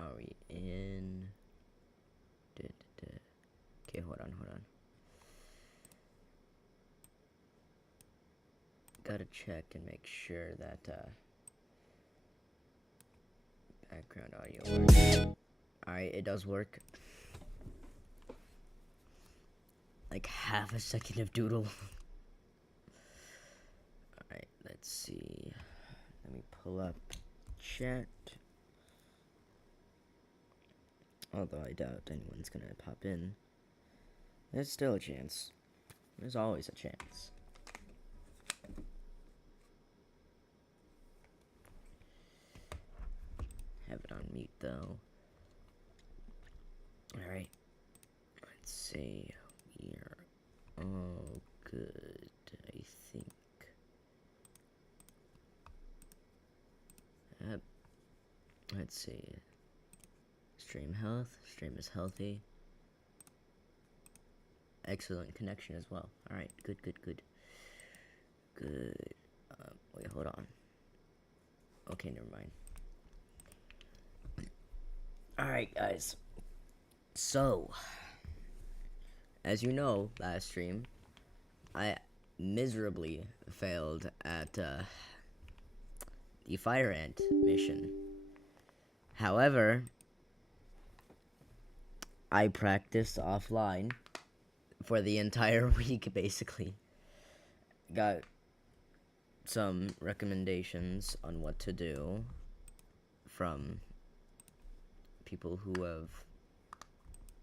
Are we in? Okay, hold on. Gotta check and make sure that background audio works. Alright, it does work. Like half a second of doodle. Alright, let's see. Let me pull up chat. Although I doubt anyone's gonna pop in. There's still a chance. There's always a chance. Have it on mute though. Alright. Let's see. We are all good, I think. Let's see. Stream health. Stream is healthy. Excellent connection as well. Alright, good. Wait, hold on. Okay, never mind. Alright, guys. So, as you know, last stream, I miserably failed at the fire ant mission. However, I practiced offline for the entire week, basically. Got some recommendations on what to do from people who have...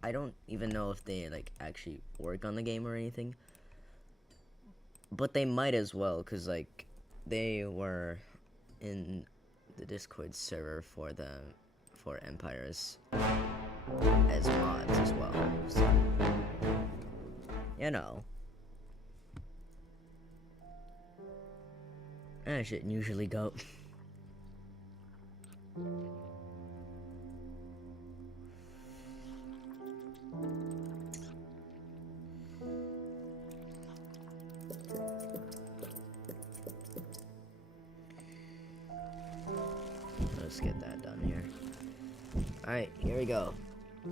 I don't even know if they, like, actually work on the game or anything. But they might as well, because, like, they were in the Discord server for Empires as mods as well. So, you know. That shouldn't usually go. Let's get that done here. Alright, here we go.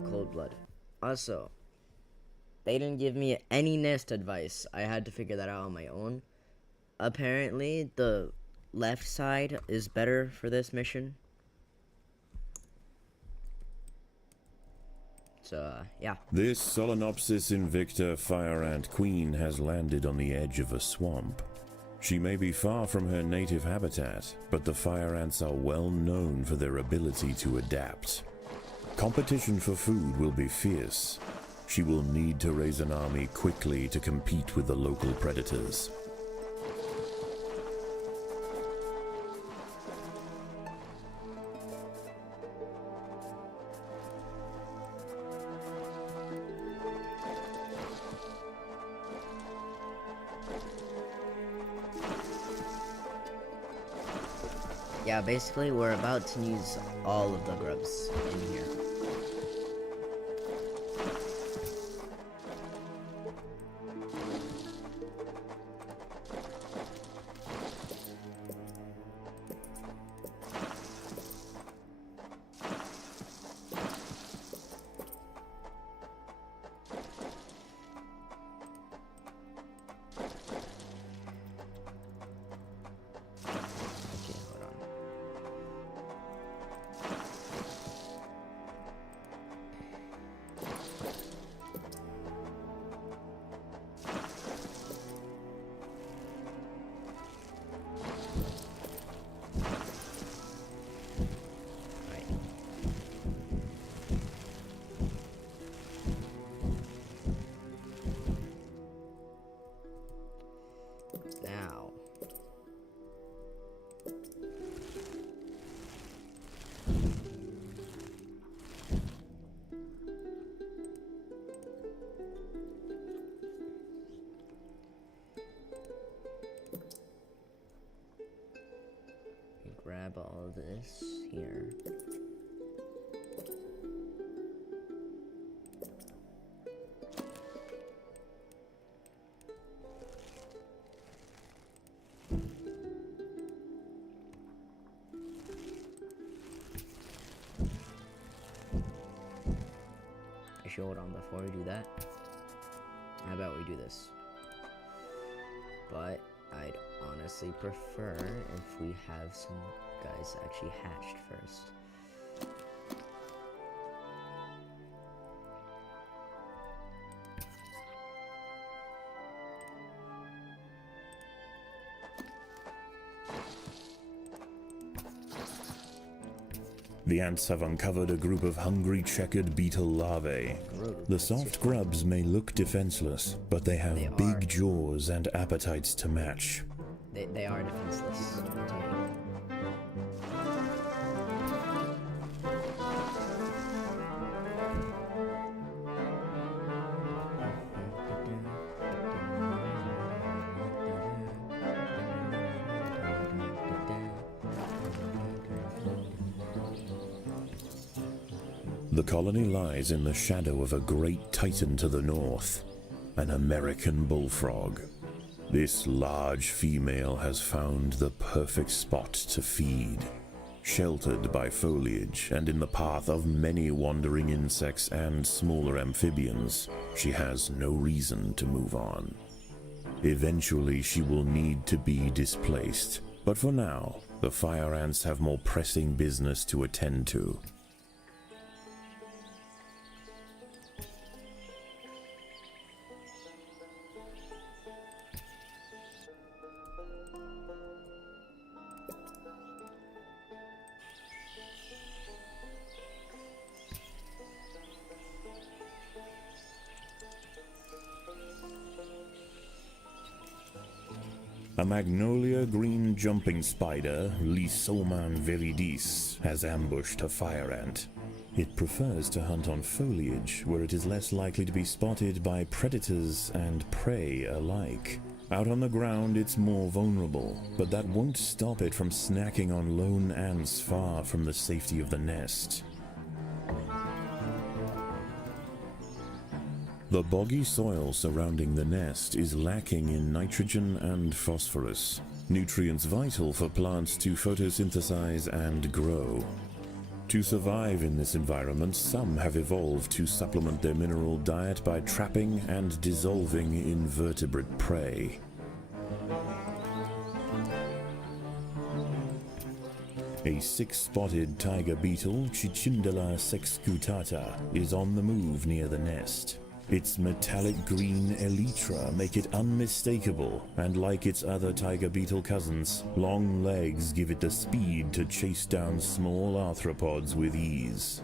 Cold blood. Also, they didn't give me any nest advice. I had to figure that out on my own. Apparently, the left side is better for this mission. So, yeah. This Solenopsis invicta fire ant queen has landed on the edge of a swamp. She may be far from her native habitat, but the fire ants are well known for their ability to adapt. Competition for food will be fierce. She will need to raise an army quickly to compete with the local predators. Yeah, basically, we're about to use all of the grubs in here. Now, we grab all this here. Actually, hold on, before we do that, how about we do this? But I'd honestly prefer if we have some guys actually hatched first. The ants have uncovered a group of hungry checkered beetle larvae. The soft grubs may look defenseless, but they have big jaws and appetites to match. They are defenseless to me. The colony lies in the shadow of a great titan to the north, an American bullfrog. This large female has found the perfect spot to feed. Sheltered by foliage and in the path of many wandering insects and smaller amphibians, she has no reason to move on. Eventually she will need to be displaced, but for now, the fire ants have more pressing business to attend to. A magnolia green jumping spider, Lysoman viridis, has ambushed a fire ant. It prefers to hunt on foliage, where it is less likely to be spotted by predators and prey alike. Out on the ground it's more vulnerable, but that won't stop it from snacking on lone ants far from the safety of the nest. The boggy soil surrounding the nest is lacking in nitrogen and phosphorus, nutrients vital for plants to photosynthesize and grow. To survive in this environment, some have evolved to supplement their mineral diet by trapping and dissolving invertebrate prey. A six-spotted tiger beetle, Cicindela sexcutata, is on the move near the nest. Its metallic green elytra make it unmistakable, and like its other tiger beetle cousins, long legs give it the speed to chase down small arthropods with ease.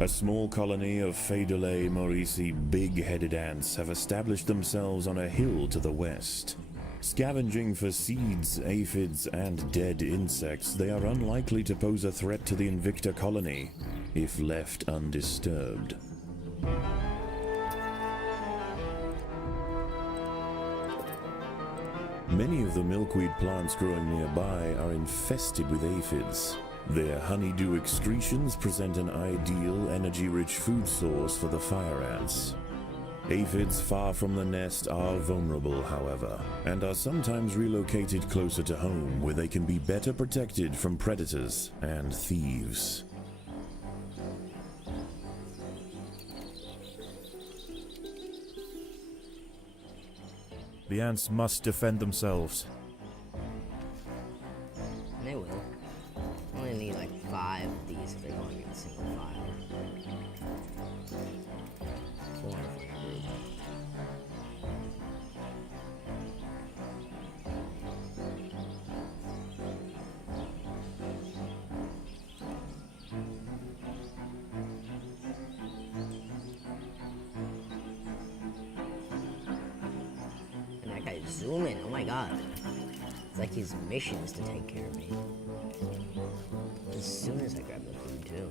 A small colony of Phaedolae maurici big-headed ants have established themselves on a hill to the west. Scavenging for seeds, aphids, and dead insects, they are unlikely to pose a threat to the Invicta colony, if left undisturbed. Many of the milkweed plants growing nearby are infested with aphids. Their honeydew excretions present an ideal, energy-rich food source for the fire ants. Aphids far from the nest are vulnerable, however, and are sometimes relocated closer to home, where they can be better protected from predators and thieves. The ants must defend themselves. They will. Only need like 5 of these if they're going in a single file. 4 for the group. And that guy's zooming, oh my god. It's like his mission is to take care of me. As soon as I grab the food, too.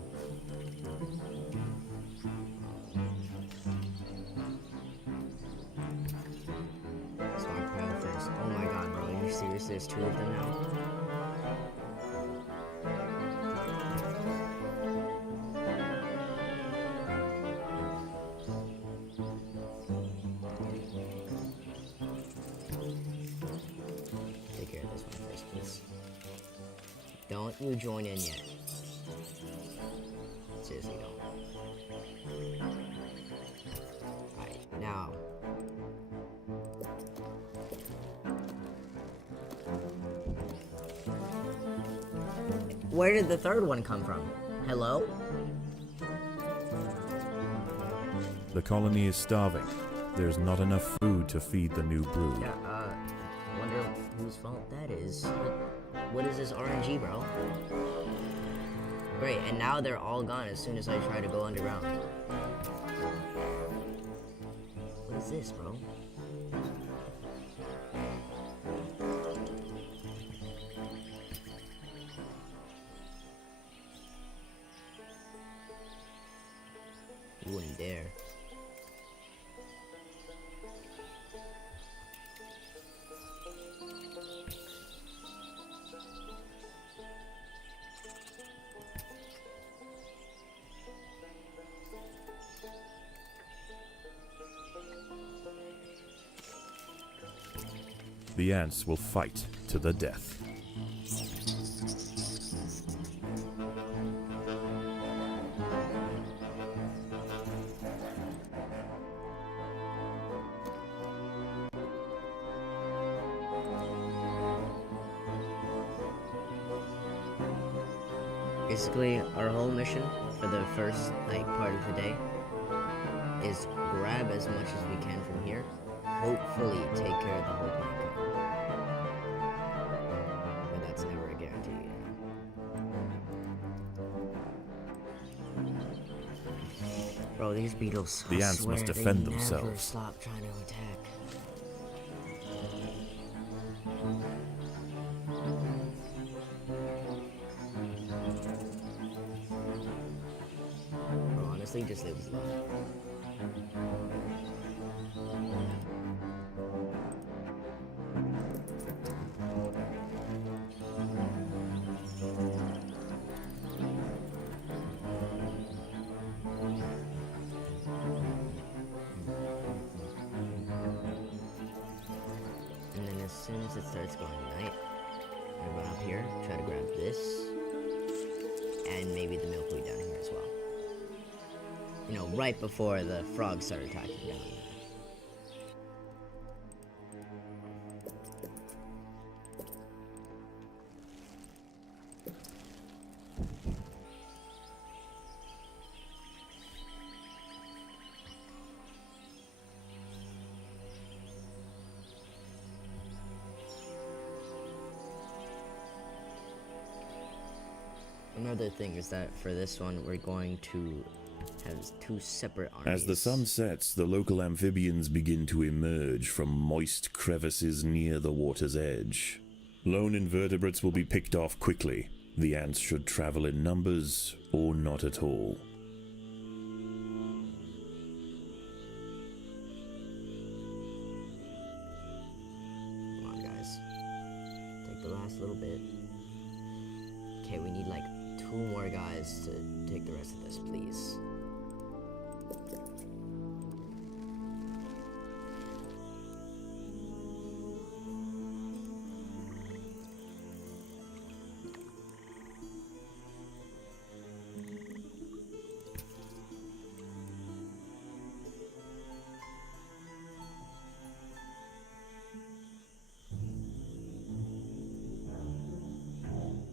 seriously, there's 2 of them now? Take care of this one first, please. Don't you join in yet. Seriously, don't. Alright, now. Where did the 3rd one come from? Hello? The colony is starving. There's not enough food to feed the new brood. Yeah, wonder whose fault that is. What is this RNG, bro? Great, and now they're all gone as soon as I try to go underground. What is this, bro? You wouldn't dare. The ants will fight to the death. Basically, our whole mission for the first part of the day is grab as much as we can from here. Hopefully, take care of the whole plant cone. But that's never a guarantee, Bro, these beetles. The ants must defend they never themselves. stop trying to attack. Bro, honestly, just live slow. And then as soon as it starts going night, I'm gonna run up here, try to grab this, and maybe the milkweed down here as well. You know, right before the frogs start attacking down there. Another thing is that for this one, we're going to have 2 separate armies. As the sun sets, the local amphibians begin to emerge from moist crevices near the water's edge. Lone invertebrates will be picked off quickly. The ants should travel in numbers or not at all. Come on, guys. Take the last little bit. Okay, we need like 2 more guys to take the rest of this, please.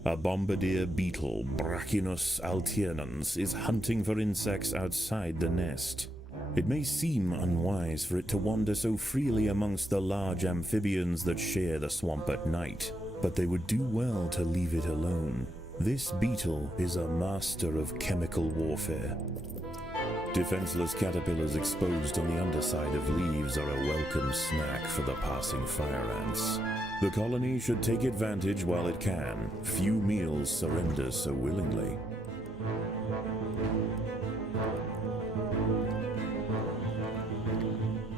A bombardier beetle, Brachinus alternans, is hunting for insects outside the nest. It may seem unwise for it to wander so freely amongst the large amphibians that share the swamp at night, but they would do well to leave it alone. This beetle is a master of chemical warfare. Defenseless caterpillars exposed on the underside of leaves are a welcome snack for the passing fire ants. The colony should take advantage while it can. Few meals surrender so willingly.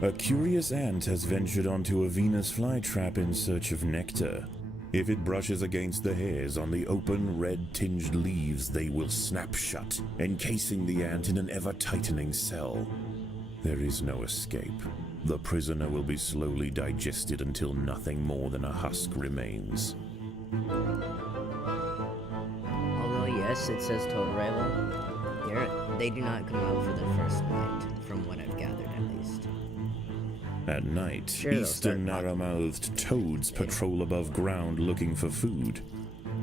A curious ant has ventured onto a Venus flytrap in search of nectar. If it brushes against the hairs on the open, red-tinged leaves, they will snap shut, encasing the ant in an ever-tightening cell. There is no escape. The prisoner will be slowly digested until nothing more than a husk remains. Although yes, it says total rival here, they do not come out for the first night, from what I've gathered at least. At night, Sure, they'll start eastern narrow-mouthed toads patrol above ground looking for food.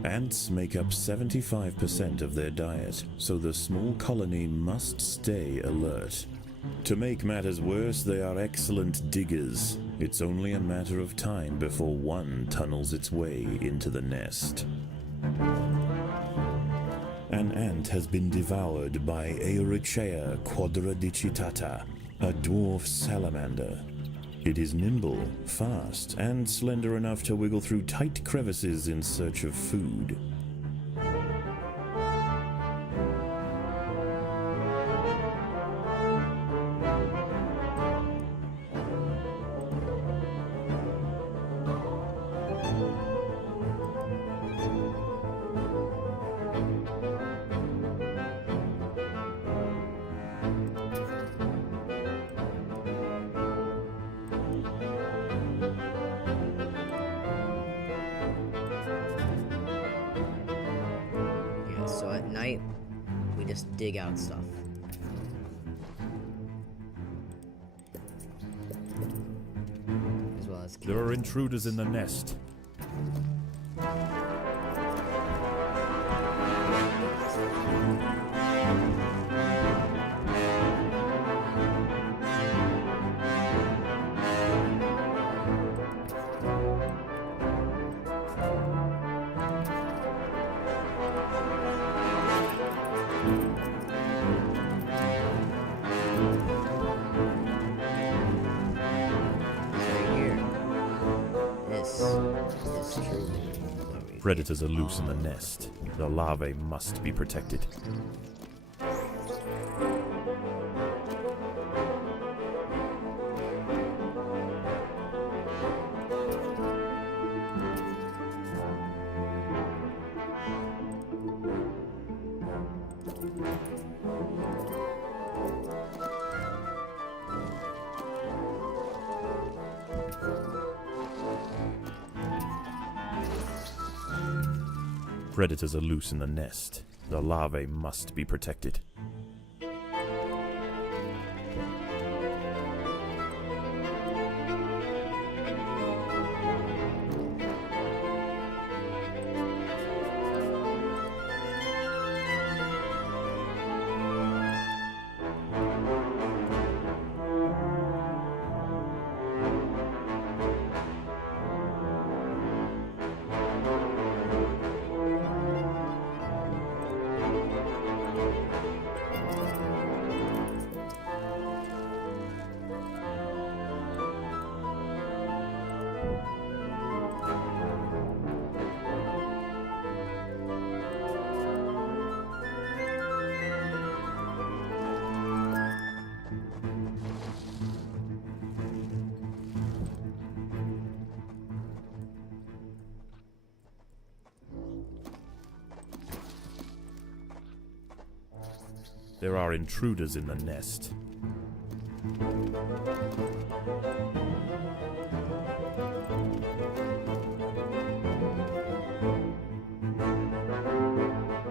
Ants make up 75% of their diet, so the small colony must stay alert. To make matters worse, they are excellent diggers. It's only a matter of time before one tunnels its way into the nest. An ant has been devoured by Aeurichea quadradicitata, a dwarf salamander. It is nimble, fast, and slender enough to wiggle through tight crevices in search of food. Yeah, so at night, we just dig out stuff. As well as There are intruders in the nest. right here. This is truly what we Predators are loose in the nest. The larvae must be protected. Predators are loose in the nest. The larvae must be protected. There are intruders in the nest.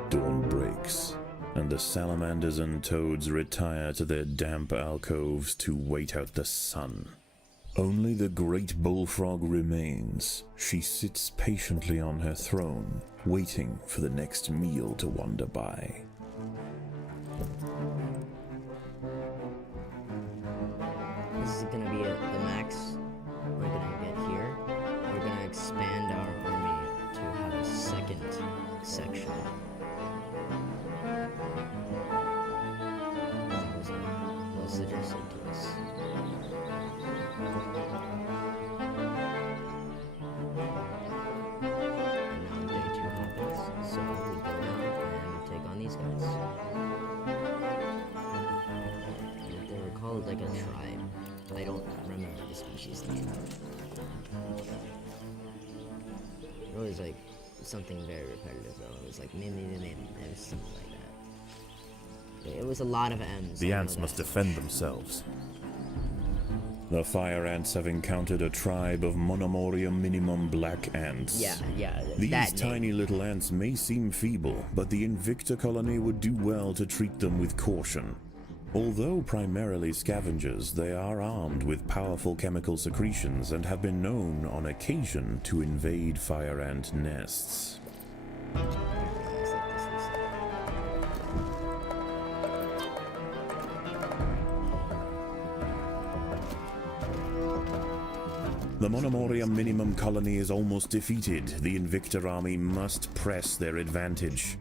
Dawn breaks, and the salamanders and toads retire to their damp alcoves to wait out the sun. Only the great bullfrog remains. She sits patiently on her throne, waiting for the next meal to wander by. This is gonna be the max we're gonna get here. We're gonna expand our army to have a second section. I think was suggested to us. And now day 2 happens, so we go down and take on these guys. They were called like a tribe. I don't remember the species name. It was like something very repetitive though. It was like mim. It was something like that. It was a lot of M's. The I know ants must that. defend themselves. The fire ants have encountered a tribe of Monomorium minimum black ants. Yeah. These that tiny name. little ants may seem feeble, but the Invicta colony would do well to treat them with caution. Although primarily scavengers, they are armed with powerful chemical secretions and have been known on occasion to invade fire ant nests. The Monomorium minimum colony is almost defeated. The Invicta army must press their advantage.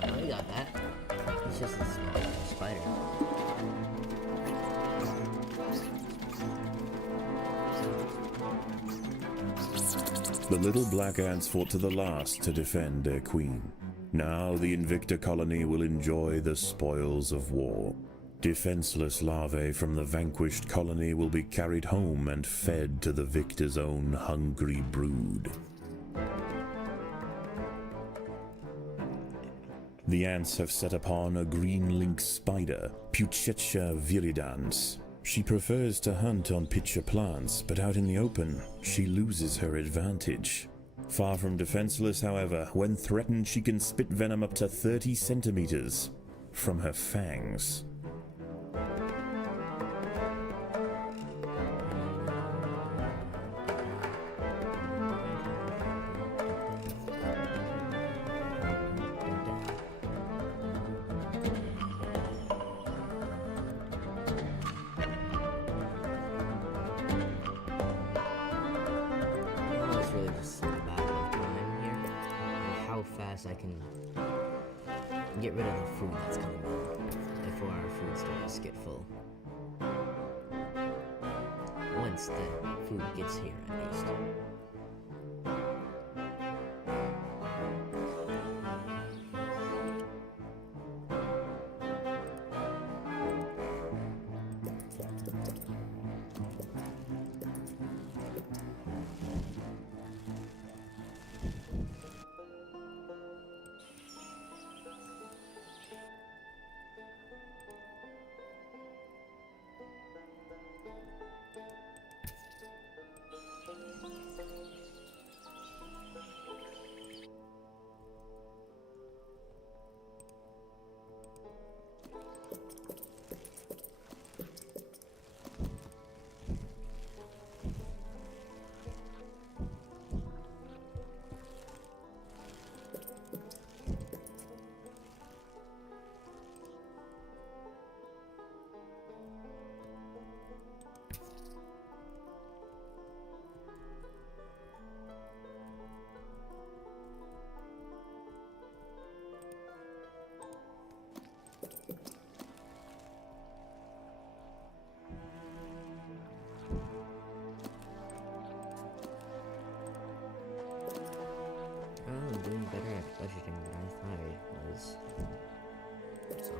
Oh, we got that. It's just a small spider. The little black ants fought to the last to defend their queen. Now the Invicta colony will enjoy the spoils of war. Defenseless larvae from the vanquished colony will be carried home and fed to the victor's own hungry brood. The ants have set upon a green lynx spider, Puccetia viridans. She prefers to hunt on pitcher plants, but out in the open, she loses her advantage. Far from defenseless, however, when threatened she can spit venom up to 30 centimeters from her fangs. It's really just a matter of time here and how fast I can get rid of the food that's coming in before our food stores get full. Once the food gets here, at least. Oh, I'm doing better at budgeting than I thought I was. So,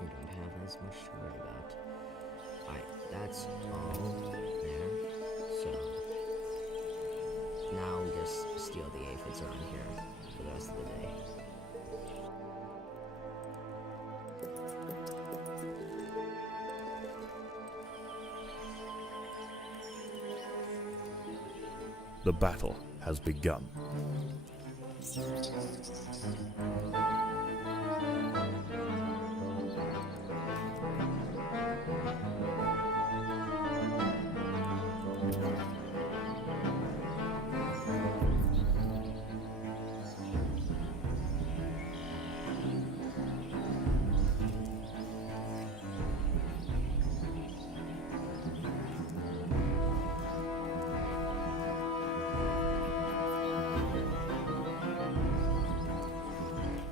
we don't have as much to worry about. Alright, that's all there. So, now we just steal the aphids around here for the rest of the day. The battle has begun.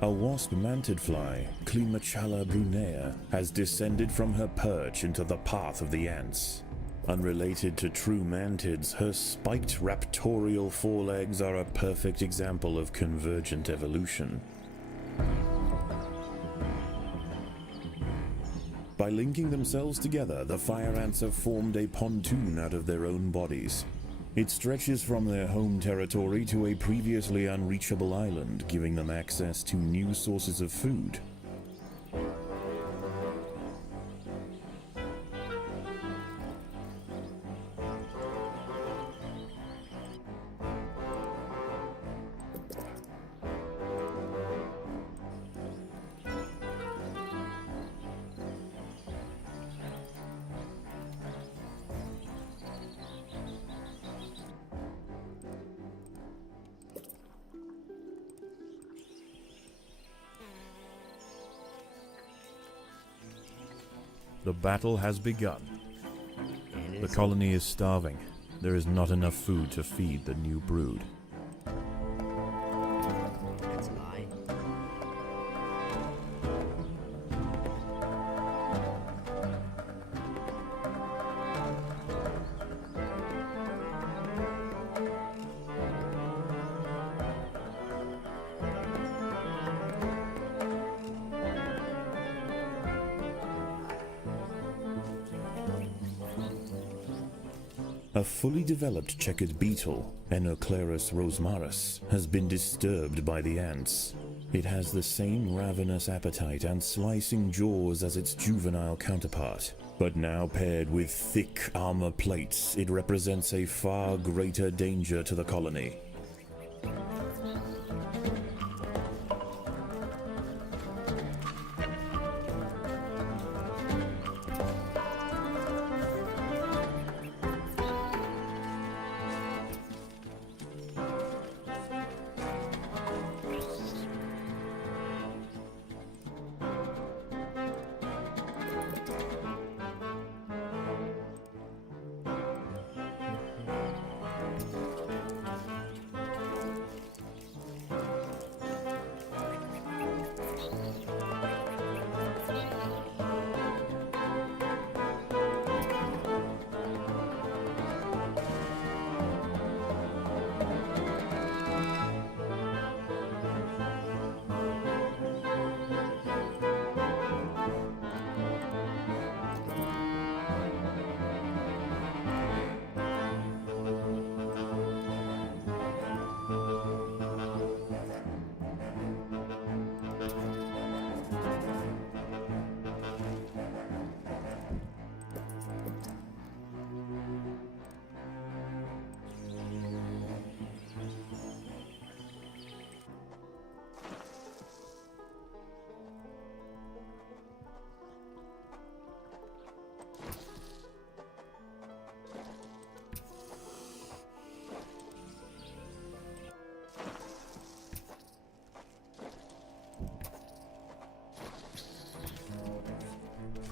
A wasp-manted fly, Climachala brunea, has descended from her perch into the path of the ants. Unrelated to true mantids, her spiked raptorial forelegs are a perfect example of convergent evolution. By linking themselves together, the fire ants have formed a pontoon out of their own bodies. It stretches from their home territory to a previously unreachable island, giving them access to new sources of food. The battle has begun. And The colony is starving. There is not enough food to feed the new brood. that's a lie. A fully developed checkered beetle, Enoclerus rosmarus, has been disturbed by the ants. It has the same ravenous appetite and slicing jaws as its juvenile counterpart, but now paired with thick armor plates, it represents a far greater danger to the colony.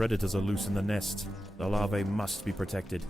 Predators are loose in the nest. The larvae must be protected.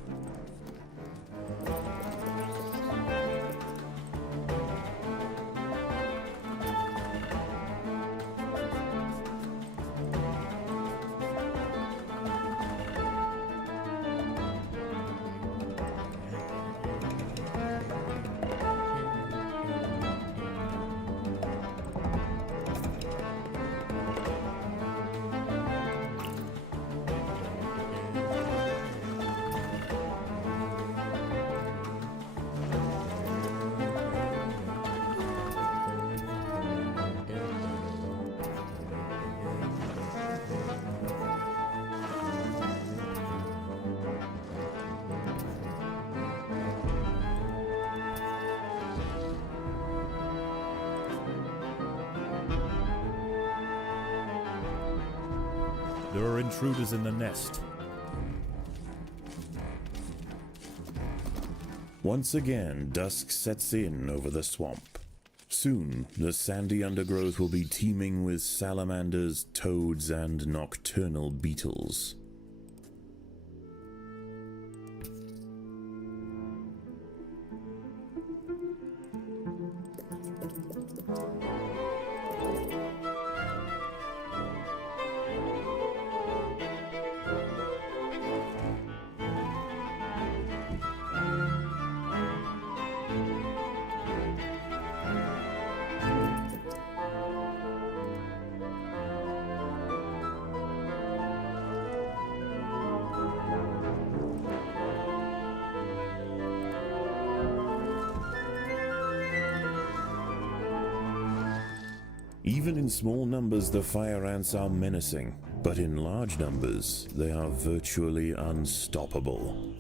There are intruders in the nest. Once again, dusk sets in over the swamp. Soon, the sandy undergrowth will be teeming with salamanders, toads, and nocturnal beetles. Even in small numbers, the fire ants are menacing, but in large numbers, they are virtually unstoppable.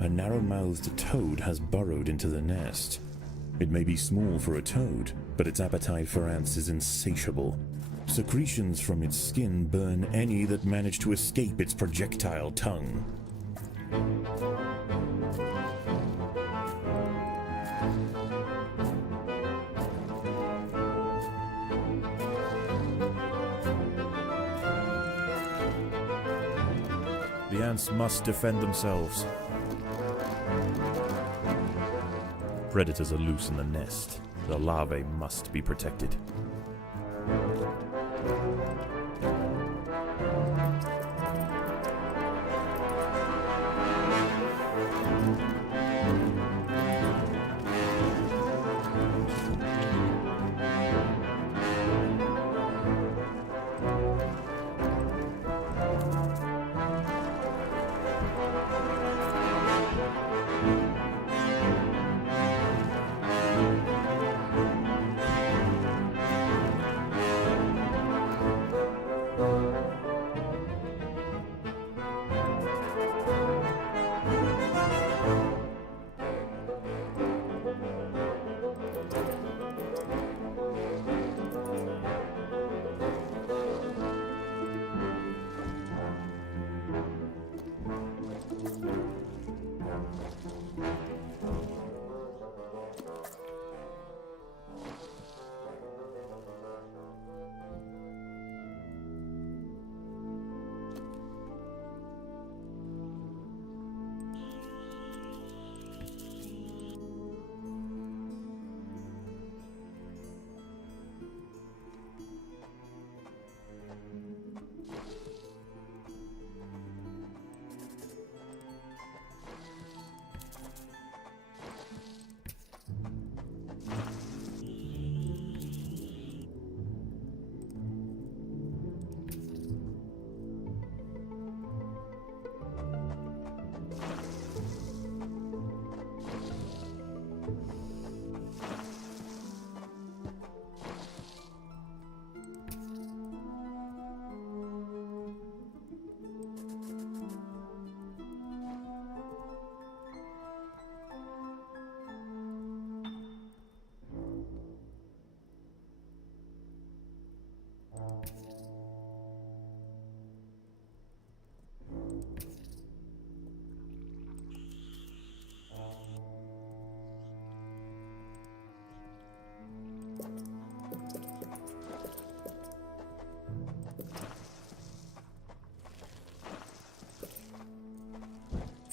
A narrow-mouthed toad has burrowed into the nest. It may be small for a toad, but its appetite for ants is insatiable. Secretions from its skin burn any that manage to escape its projectile tongue. The ants must defend themselves. Predators are loose in the nest. The larvae must be protected.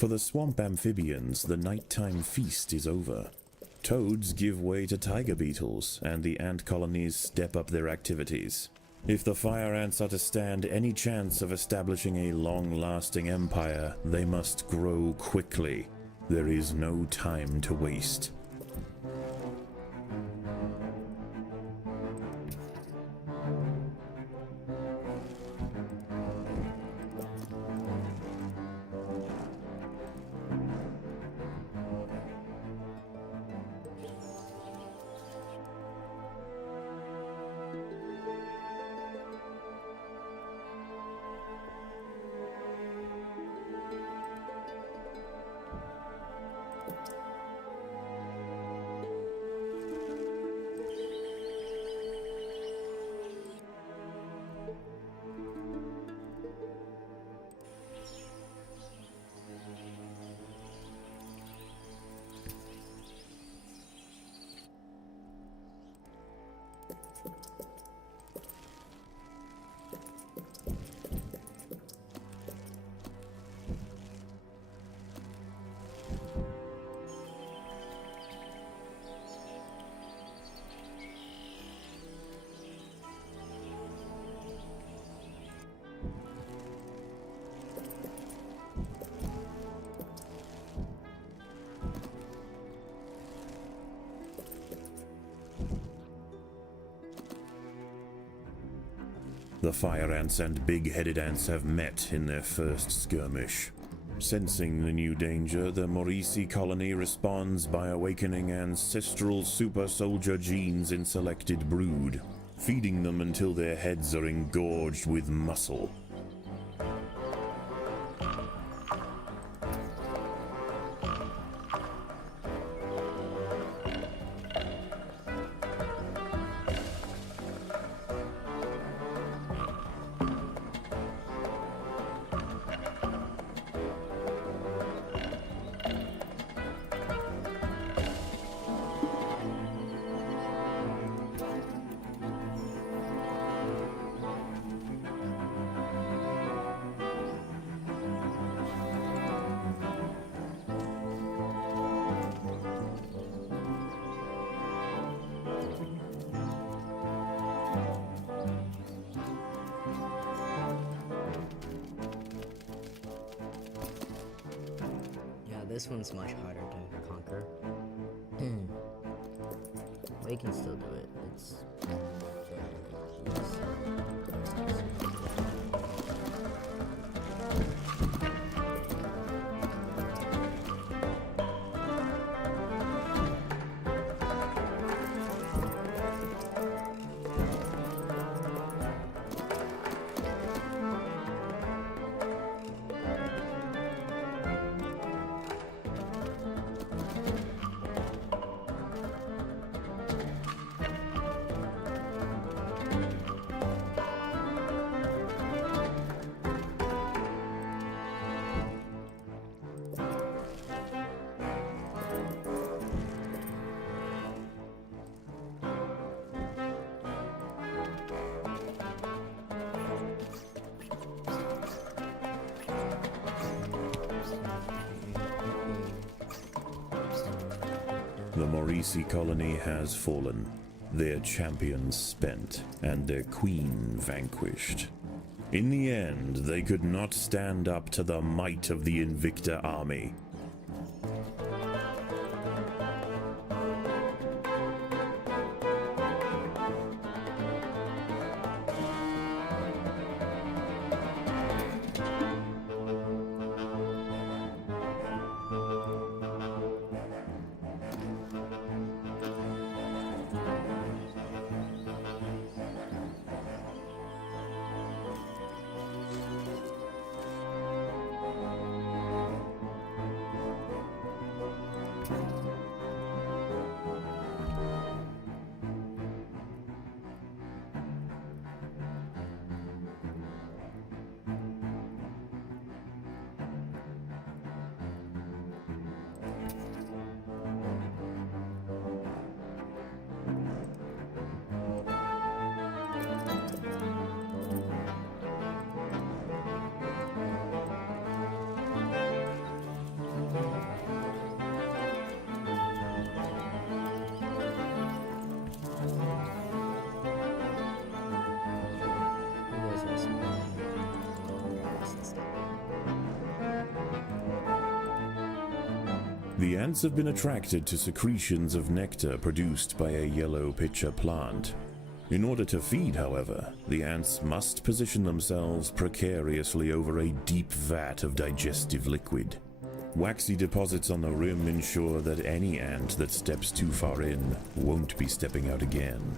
For the swamp amphibians, the nighttime feast is over. Toads give way to tiger beetles, and the ant colonies step up their activities. If the fire ants are to stand any chance of establishing a long-lasting empire, they must grow quickly. There is no time to waste. The fire ants and big-headed ants have met in their first skirmish. Sensing the new danger, the Maurici colony responds by awakening ancestral super soldier genes in selected brood, feeding them until their heads are engorged with muscle. This one's much harder to conquer. We can still do it. It's The Maurici colony has fallen, their champions spent, and their queen vanquished. In the end, they could not stand up to the might of the Invicta army. The ants have been attracted to secretions of nectar produced by a yellow pitcher plant. In order to feed, however, the ants must position themselves precariously over a deep vat of digestive liquid. Waxy deposits on the rim ensure that any ant that steps too far in won't be stepping out again.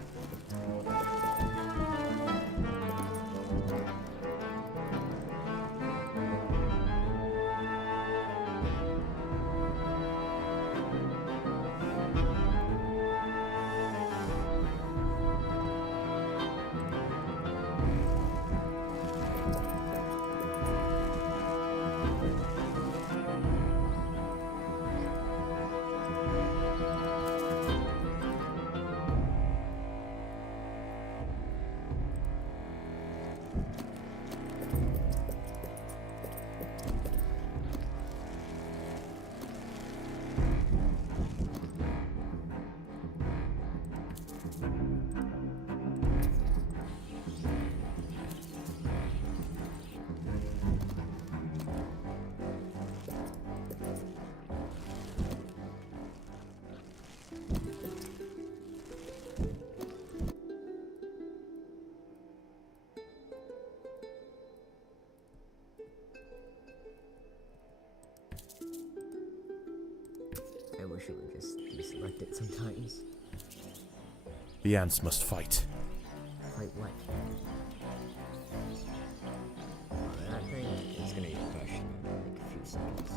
I wish it would just deselect it sometimes. The ants must fight. Fight what? Oh, that thing is gonna be crushed in like a few seconds.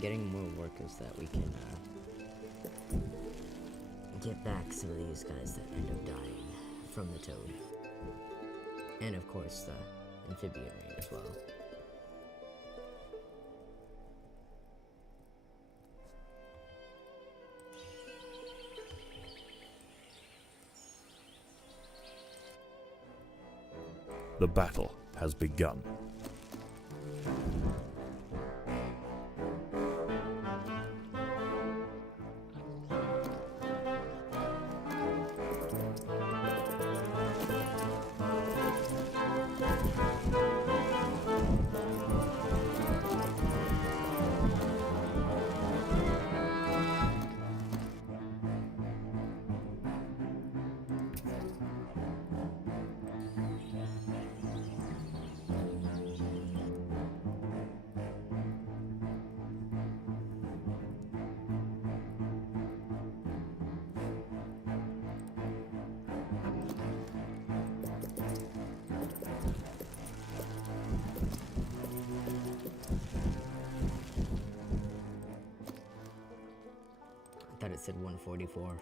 Getting more workers that we can get back some of these guys that end up dying from the toad. And of course the amphibian raid as well. The battle has begun. I thought it said 144.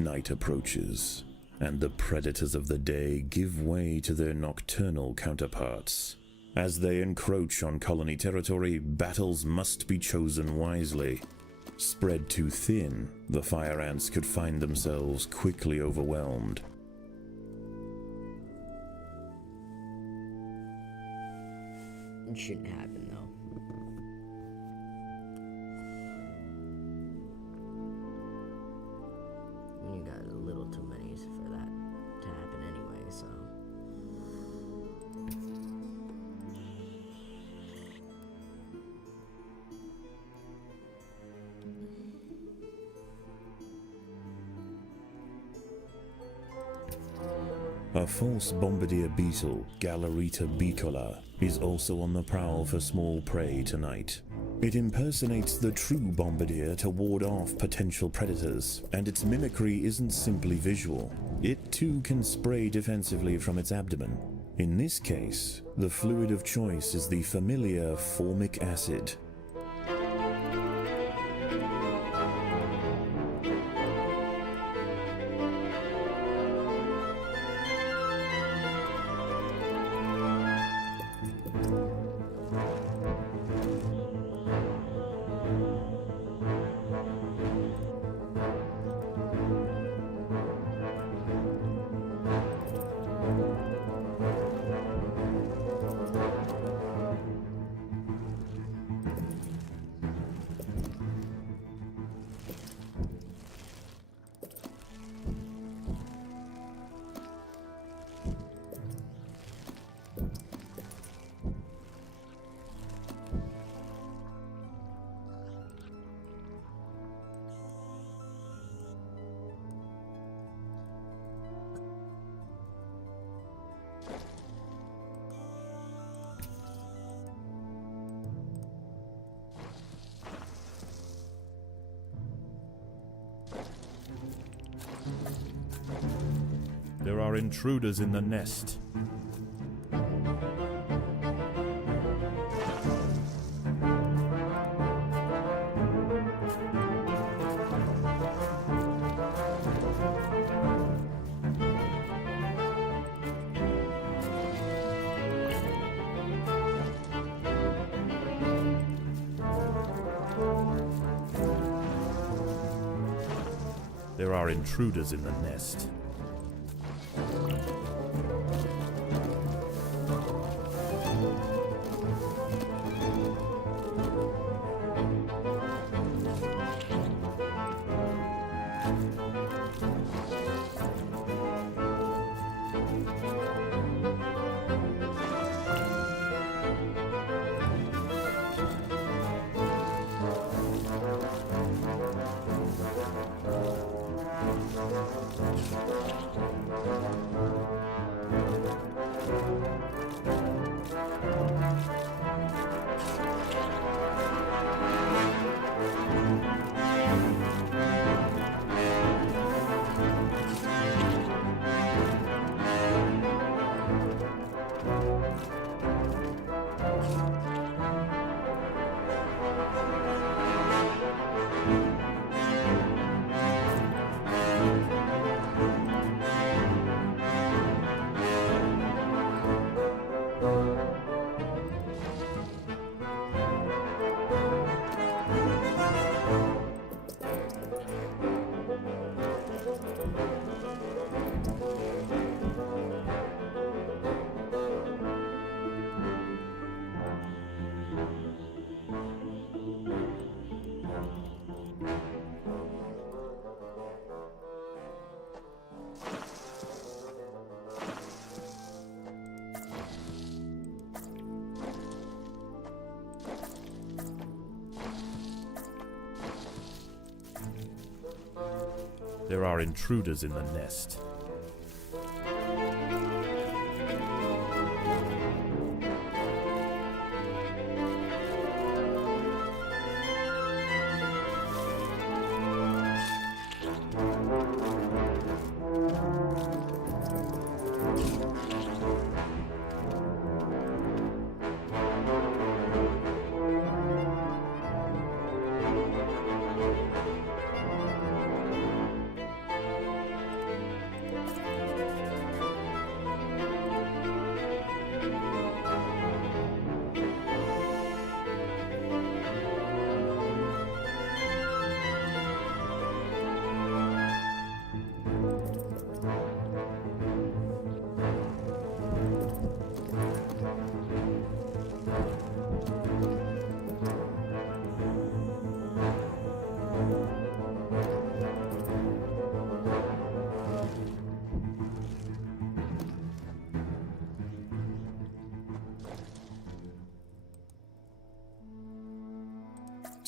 Night approaches, and the predators of the day give way to their nocturnal counterparts. As they encroach on colony territory, battles must be chosen wisely. Spread too thin, the fire ants could find themselves quickly overwhelmed. It shouldn't happen, though. You got a little too many for that to happen anyway, so... A false bombardier beetle, Galerita bicolor, is also on the prowl for small prey tonight. It impersonates the true bombardier to ward off potential predators, and its mimicry isn't simply visual. It too can spray defensively from its abdomen. In this case, the fluid of choice is the familiar formic acid. There are intruders in the nest. There are intruders in the nest. There are intruders in the nest.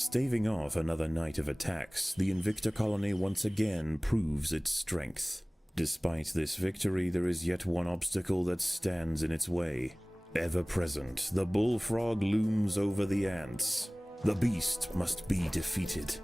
Staving off another night of attacks, the Invicta colony once again proves its strength. Despite this victory, there is yet one obstacle that stands in its way. Ever present, the bullfrog looms over the ants. The beast must be defeated.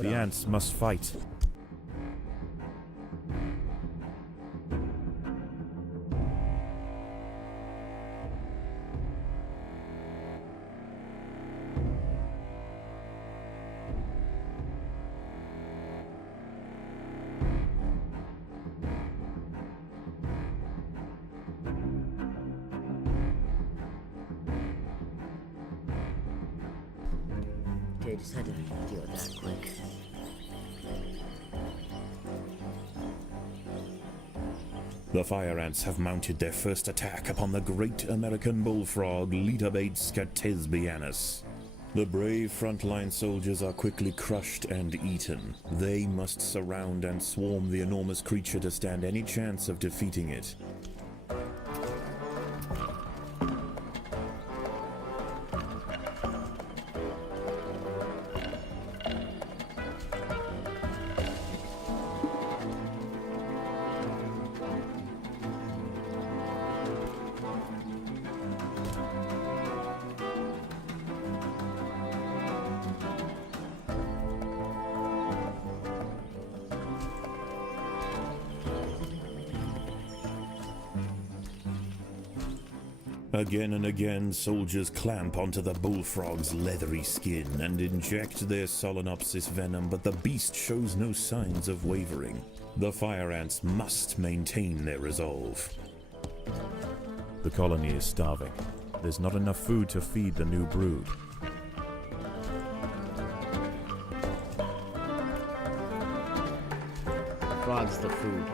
The ants must fight. Okay, just had to deal with that quick. The fire ants have mounted their first attack upon the great American bullfrog Litabates scatesbianus. The brave frontline soldiers are quickly crushed and eaten. They must surround and swarm the enormous creature to stand any chance of defeating it. Again and again, soldiers clamp onto the bullfrog's leathery skin and inject their Solenopsis venom, but the beast shows no signs of wavering. The fire ants must maintain their resolve. The colony is starving. There's not enough food to feed the new brood. Frog's the food.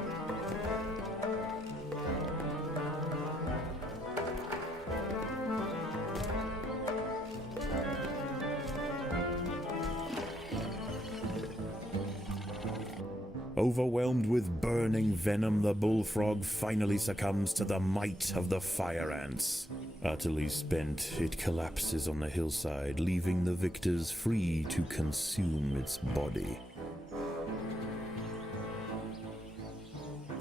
Overwhelmed with burning venom, the bullfrog finally succumbs to the might of the fire ants. Utterly spent, it collapses on the hillside, leaving the victors free to consume its body.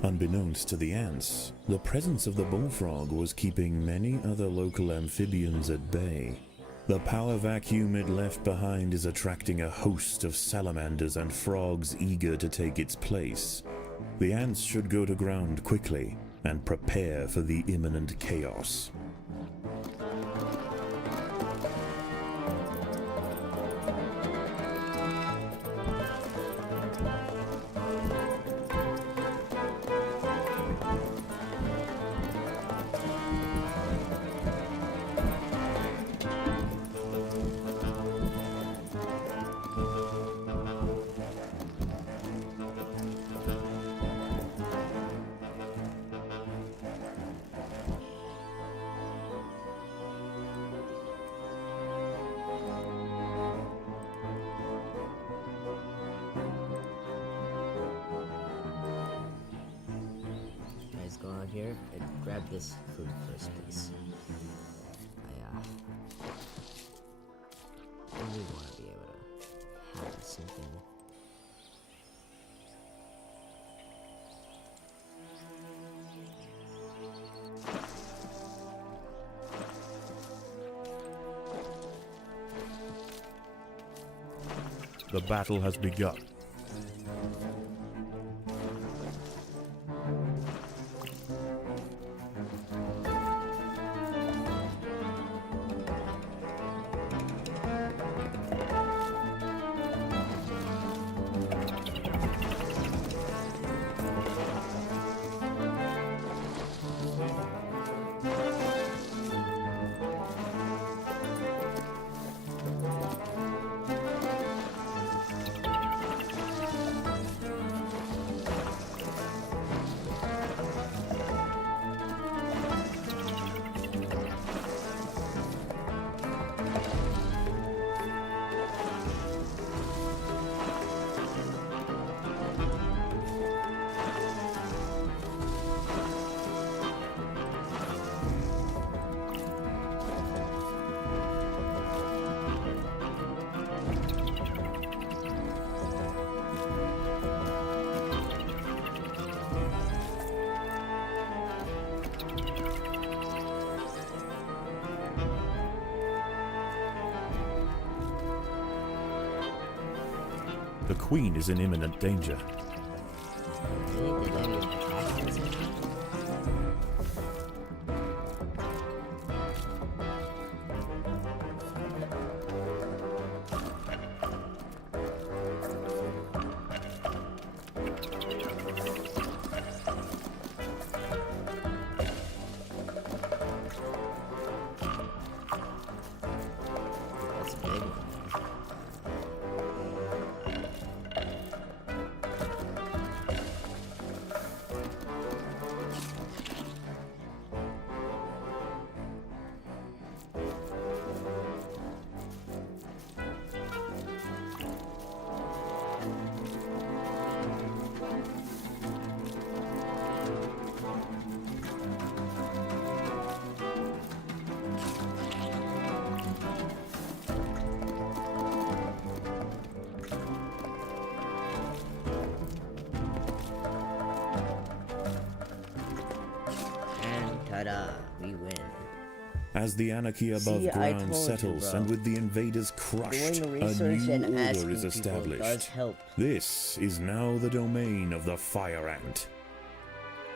Unbeknownst to the ants, the presence of the bullfrog was keeping many other local amphibians at bay. The power vacuum it left behind is attracting a host of salamanders and frogs eager to take its place. The ants should go to ground quickly and prepare for the imminent chaos. Go out here and grab this food first, please. I really want to be able to have something. The battle has begun. The queen is in imminent danger. Really? Did any of the castles hit? That's a big one. And ta-da, we win. As the anarchy above See, I ground told you, settles bro. and with the invaders crushed, Doing a research new and order asking is people does established. help. This is now the domain of the fire ant.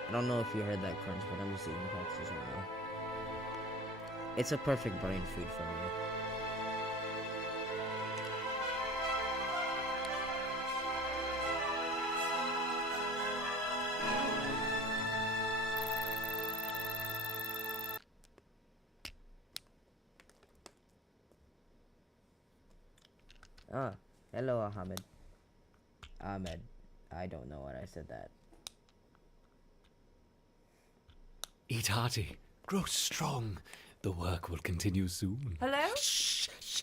I don't know if you heard that crunch, but I'm just eating pretzels right now. It's a perfect brain food for me. Ah, hello, Ahmed. Ahmed. I don't know what I said that. Eat hearty, grow strong. The work will continue soon. Hello? Shh, shh.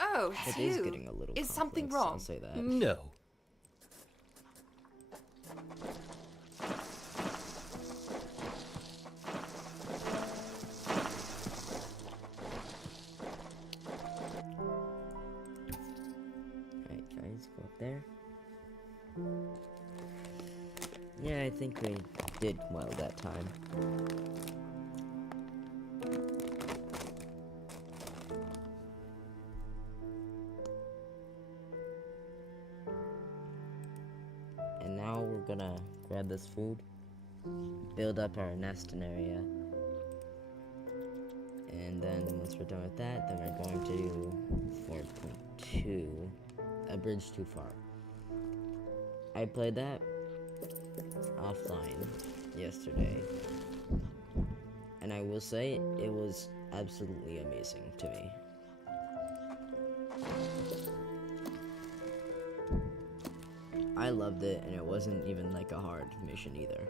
Oh, it's It is you. getting a little Is something complex, wrong? I'll say that. No. Alright, guys, go up there. Yeah, I think we did well that time. And now we're gonna grab this food, build up our nesting area, and then once we're done with that, then we're going to do 4.2, a bridge too far. I played that offline yesterday, and I will say it was absolutely amazing to me. I loved it, and it wasn't even like a hard mission either.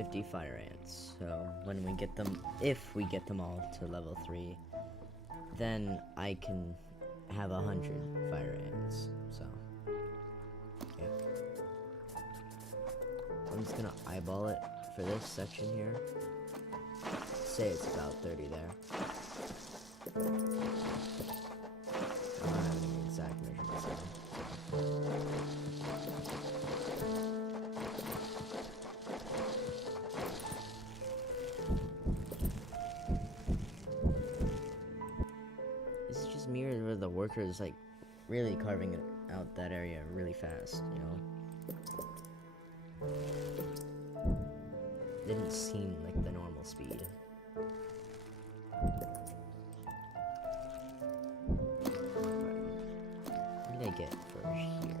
50 fire ants. So when we get them, if we get them all to level 3, then I can have 100 fire ants. So yeah, I'm just gonna eyeball it for this section here. Say it's about 30 there. I don't have any exact measurements now. This is just me or the workers like really carving it out that area really fast, you know? Didn't seem like the normal speed. What did I get for here?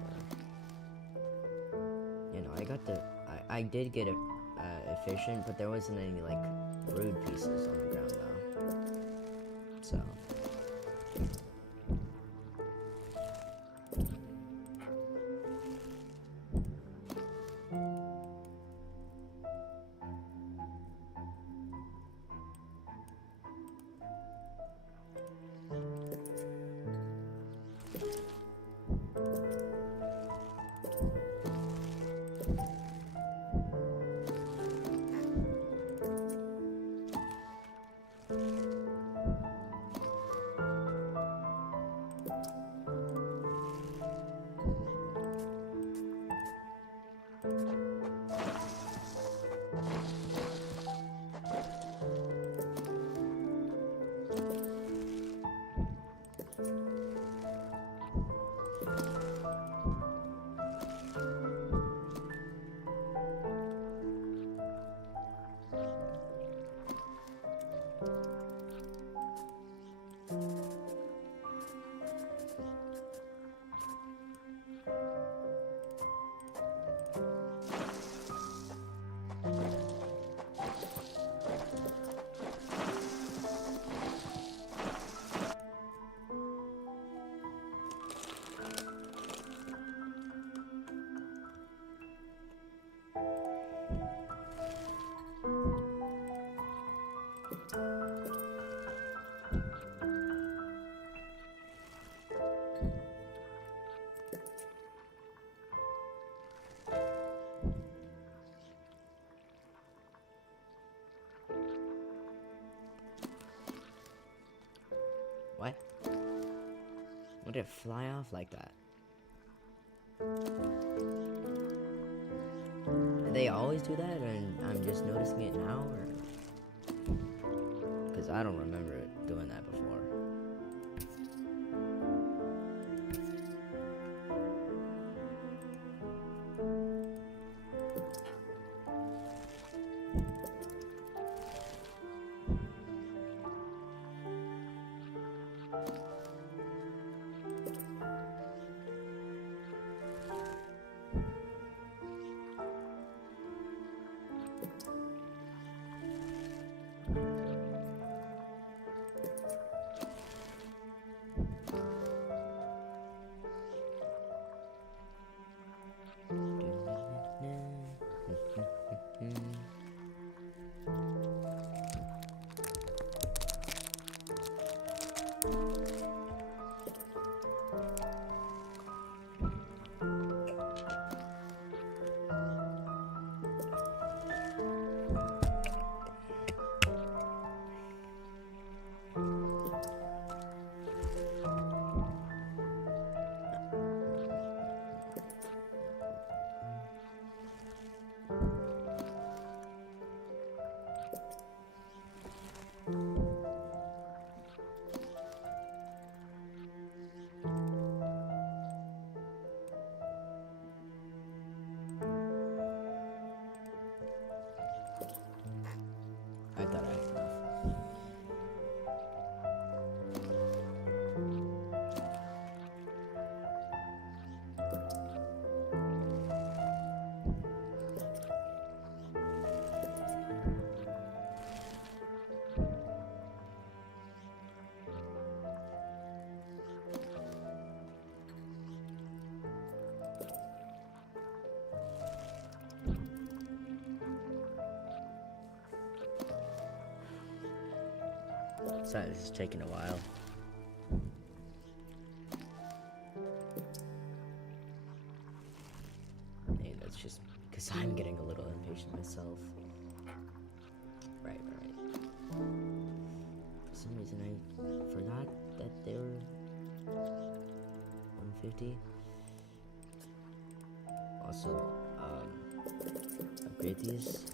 You know, I did get it efficient, but there wasn't any like rude pieces on the ground though. So. What? Would it fly off like that? Do they always do that, and I'm just noticing it now, or? Because I don't remember it doing that before. I thought I had enough. Sorry, this is taking a while. Hey, that's just because I'm getting a little impatient myself. Right. For some reason, I forgot that they were 150. Also, upgrade these.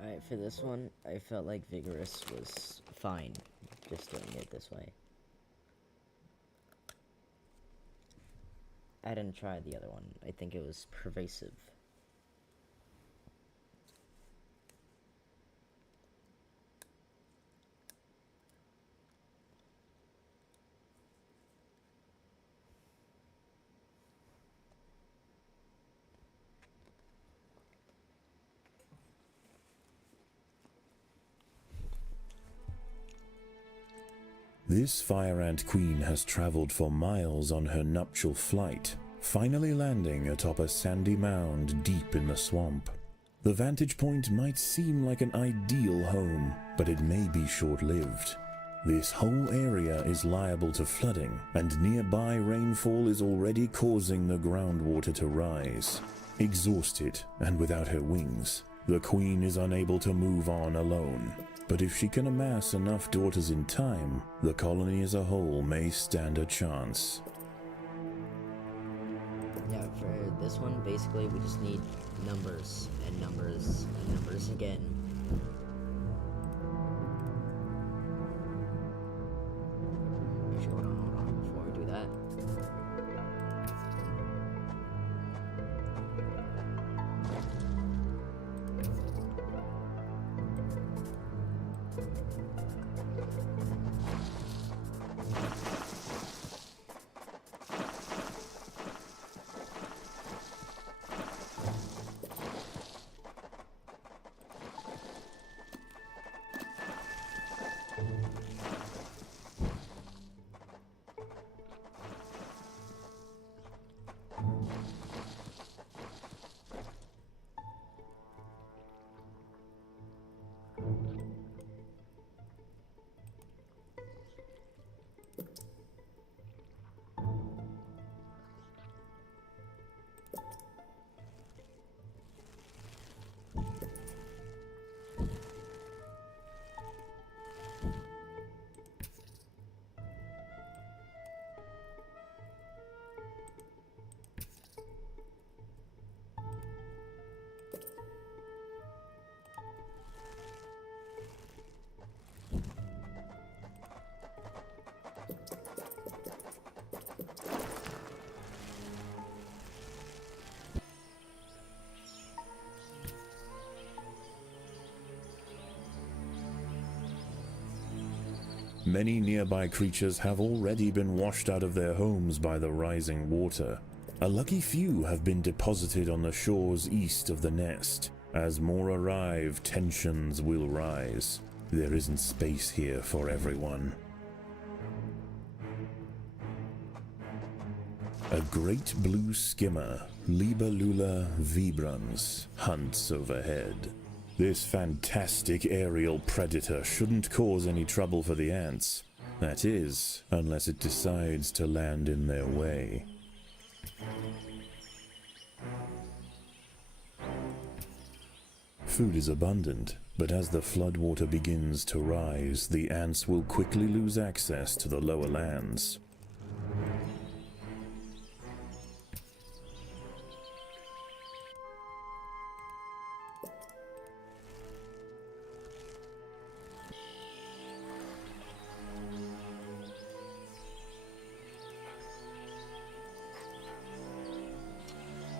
Alright, for this one, I felt like Vigorous was fine, just doing it this way. I didn't try the other one. I think it was pervasive. This fire ant queen has traveled for miles on her nuptial flight, finally landing atop a sandy mound deep in the swamp. The vantage point might seem like an ideal home, but it may be short-lived. This whole area is liable to flooding, and nearby rainfall is already causing the groundwater to rise. Exhausted and without her wings, the queen is unable to move on alone. But if she can amass enough daughters in time, the colony as a whole may stand a chance. Yeah, for this one, basically, we just need numbers and numbers and numbers again. Actually, hold on, before we do that. Many nearby creatures have already been washed out of their homes by the rising water. A lucky few have been deposited on the shores east of the nest. As more arrive, tensions will rise. There isn't space here for everyone. A great blue skimmer, Libellula vibrans, hunts overhead. This fantastic aerial predator shouldn't cause any trouble for the ants. That is, unless it decides to land in their way. Food is abundant, but as the floodwater begins to rise, the ants will quickly lose access to the lower lands.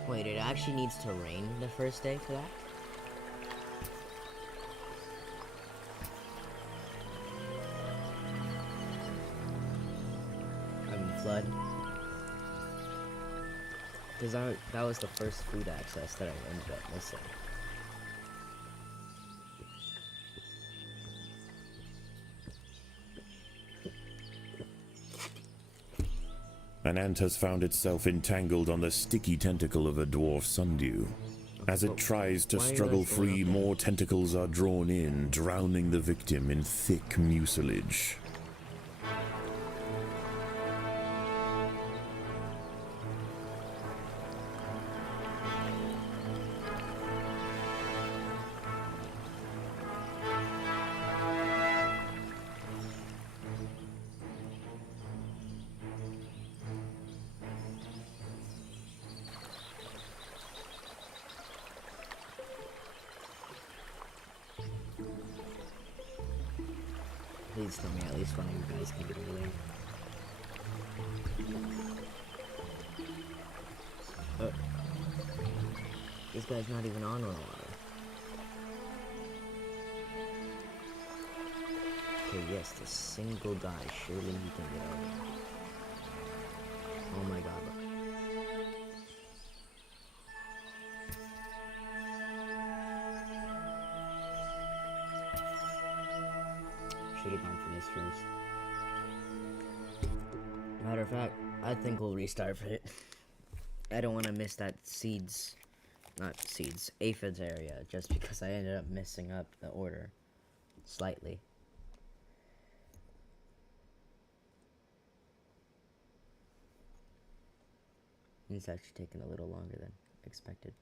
Wait, it actually needs to rain the first day for that? I mean, flood. Because that was the first food access that I ended up missing. An ant has found itself entangled on the sticky tentacle of a dwarf sundew. As it tries to struggle free, more tentacles are drawn in, drowning the victim in thick mucilage. Please tell me at least one of you guys can get over there. This guy's not even on water. Okay, yes, the single guy. Surely he can get over. Oh my god. Should have gone for this first. Matter of fact, I think we'll restart for it. I don't want to miss that aphids area, just because I ended up messing up the order slightly. It's actually taken a little longer than expected.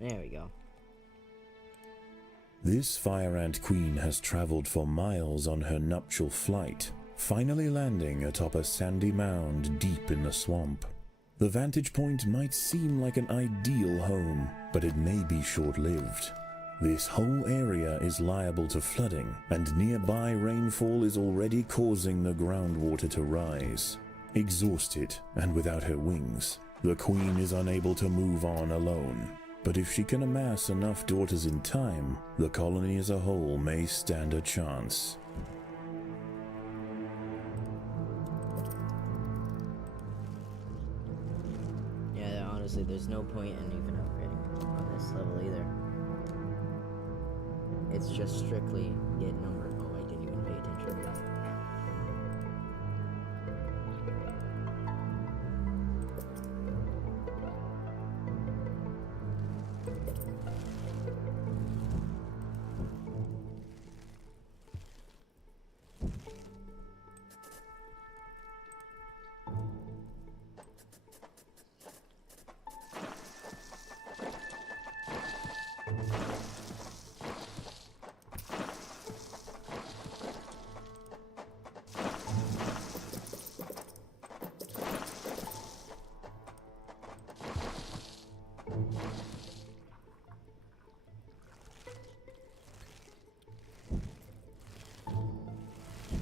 There we go. This fire ant queen has traveled for miles on her nuptial flight, finally landing atop a sandy mound deep in the swamp. The vantage point might seem like an ideal home, but it may be short-lived. This whole area is liable to flooding, and nearby rainfall is already causing the groundwater to rise. Exhausted and without her wings, the queen is unable to move on alone. But if she can amass enough daughters in time, the colony as a whole may stand a chance. Yeah, honestly, there's no point in even upgrading on this level either. It's just strictly get number. Oh, I didn't even pay attention to that.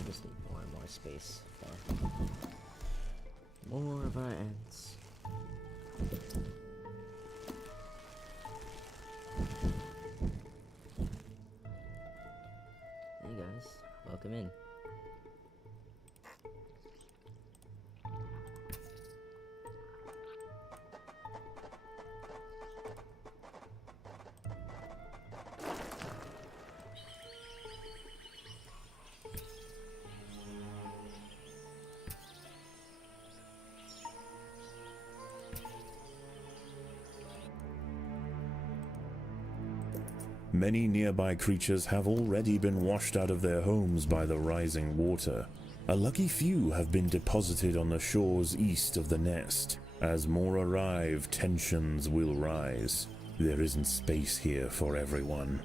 Just need more and more space for More of our ants. Hey guys, welcome in. Many nearby creatures have already been washed out of their homes by the rising water. A lucky few have been deposited on the shores east of the nest. As more arrive, tensions will rise. There isn't space here for everyone.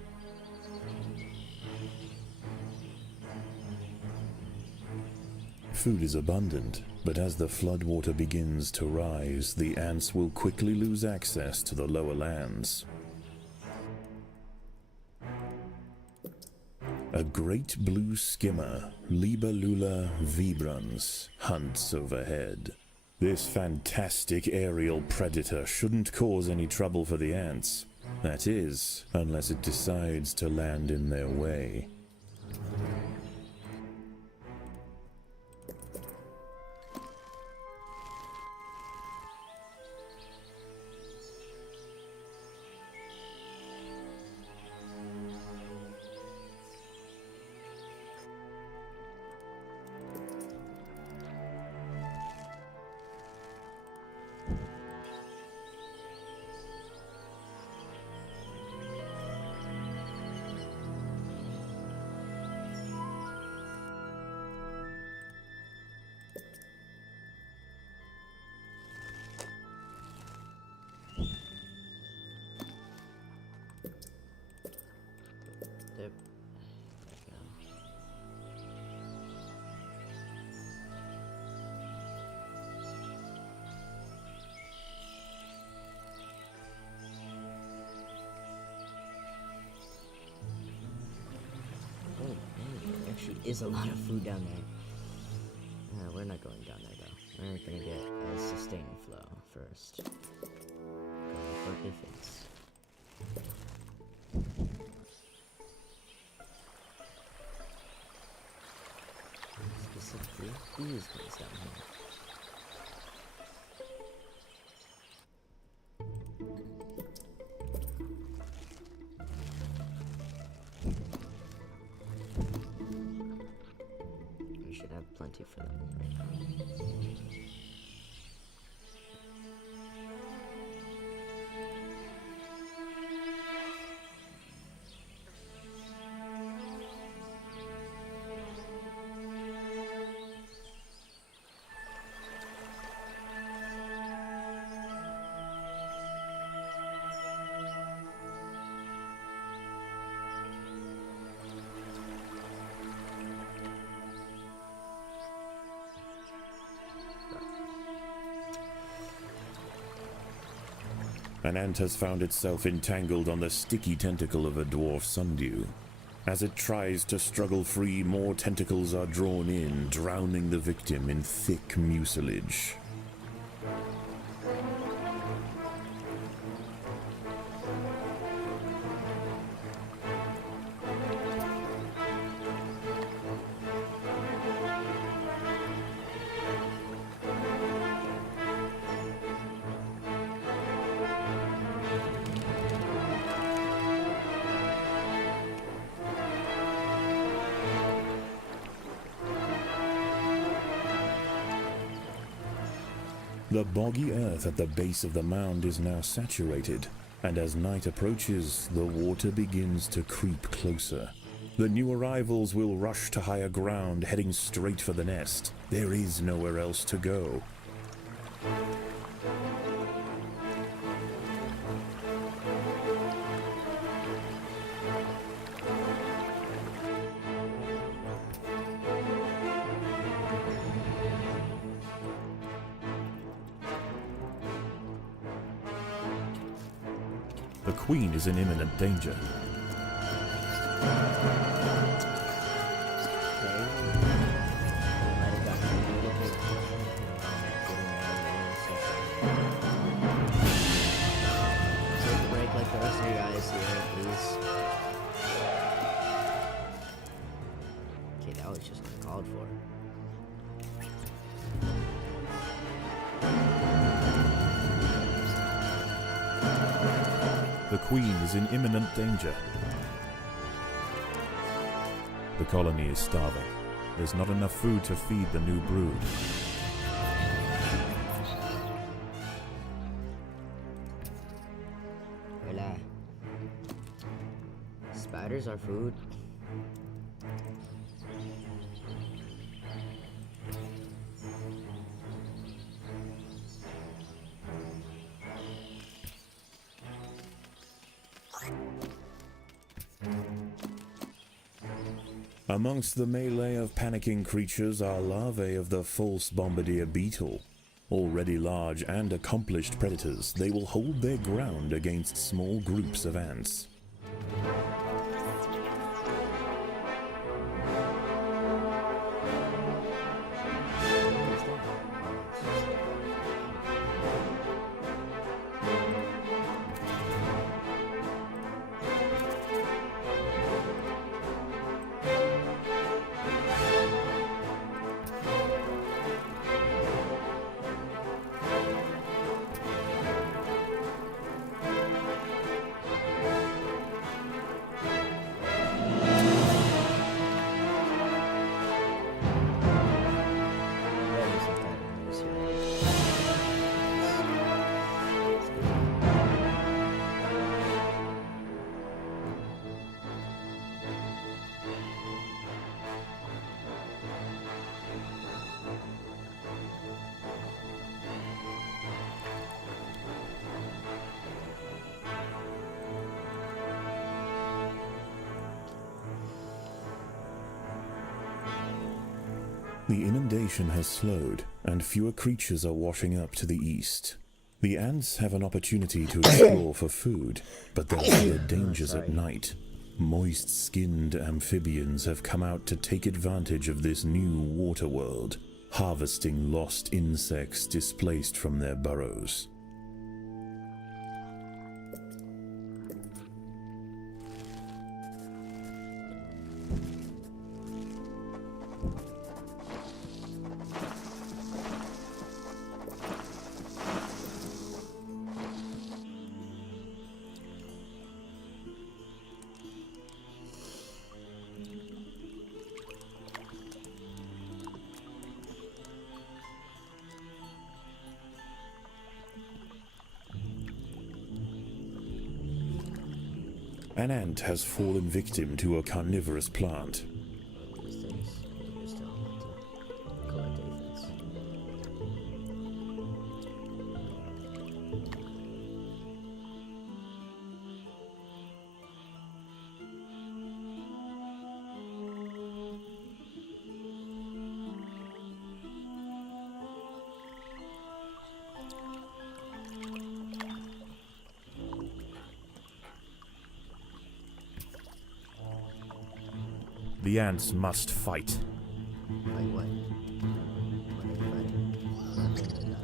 Food is abundant, but as the floodwater begins to rise, the ants will quickly lose access to the lower lands. A great blue skimmer, Libellula vibrans, hunts overhead. This fantastic aerial predator shouldn't cause any trouble for the ants. That is, unless it decides to land in their way. There. Oh, man, there actually is a lot of food down there. We're not going down there though. We're gonna get a sustain flow first. Go for aphids. Specifically, these ones down here. We should have plenty for them right now. An ant has found itself entangled on the sticky tentacle of a dwarf sundew. As it tries to struggle free, more tentacles are drawn in, drowning the victim in thick mucilage. The boggy earth at the base of the mound is now saturated, and as night approaches, the water begins to creep closer. The new arrivals will rush to higher ground, heading straight for the nest. There is nowhere else to go. The queen is in imminent danger. Okay. Might have gotten a little bit it's just uncalled for. The queen is in imminent danger. The colony is starving. There's not enough food to feed the new brood. Hola. Spiders are food. Amongst the melee of panicking creatures are larvae of the false bombardier beetle. Already large and accomplished predators, they will hold their ground against small groups of ants. The inundation has slowed, and fewer creatures are washing up to the east. The ants have an opportunity to explore for food, but there are other dangers at night. Moist-skinned amphibians have come out to take advantage of this new water world, harvesting lost insects displaced from their burrows. An ant has fallen victim to a carnivorous plant. These things, you're just telling me to collect aphids. The ants must fight. Like what? What are they fighting? Nothing they got.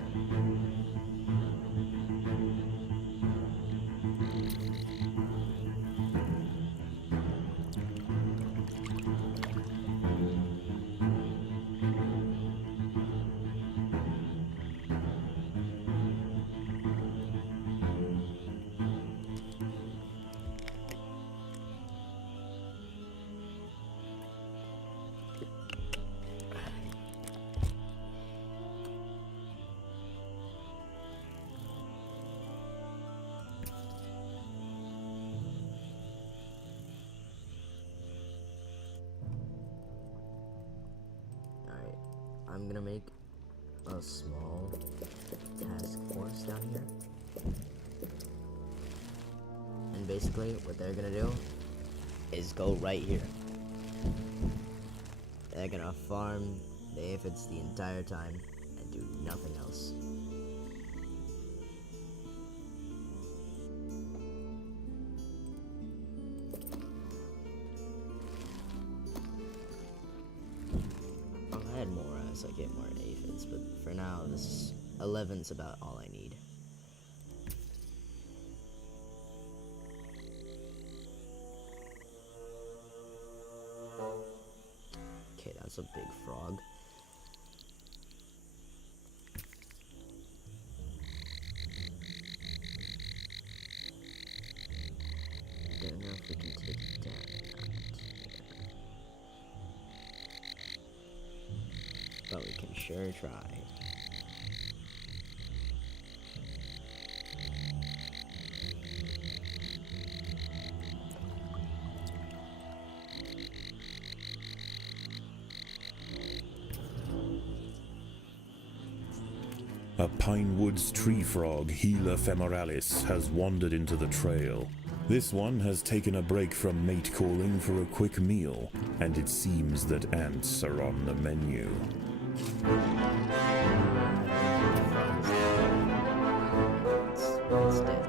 Alright, I'm gonna make a small task force down here. And basically, what they're gonna do is go right here. They're gonna farm the aphids the entire time and do nothing else. I'll add more as I get more aphids, but for now, this 11's about all I need. Okay, that's a big frog. Don't know if we can take it down or not here. But we can sure try. A Pinewoods tree frog, Gila femoralis, has wandered into the trail. This one has taken a break from mate calling for a quick meal, and it seems that ants are on the menu. It's dead.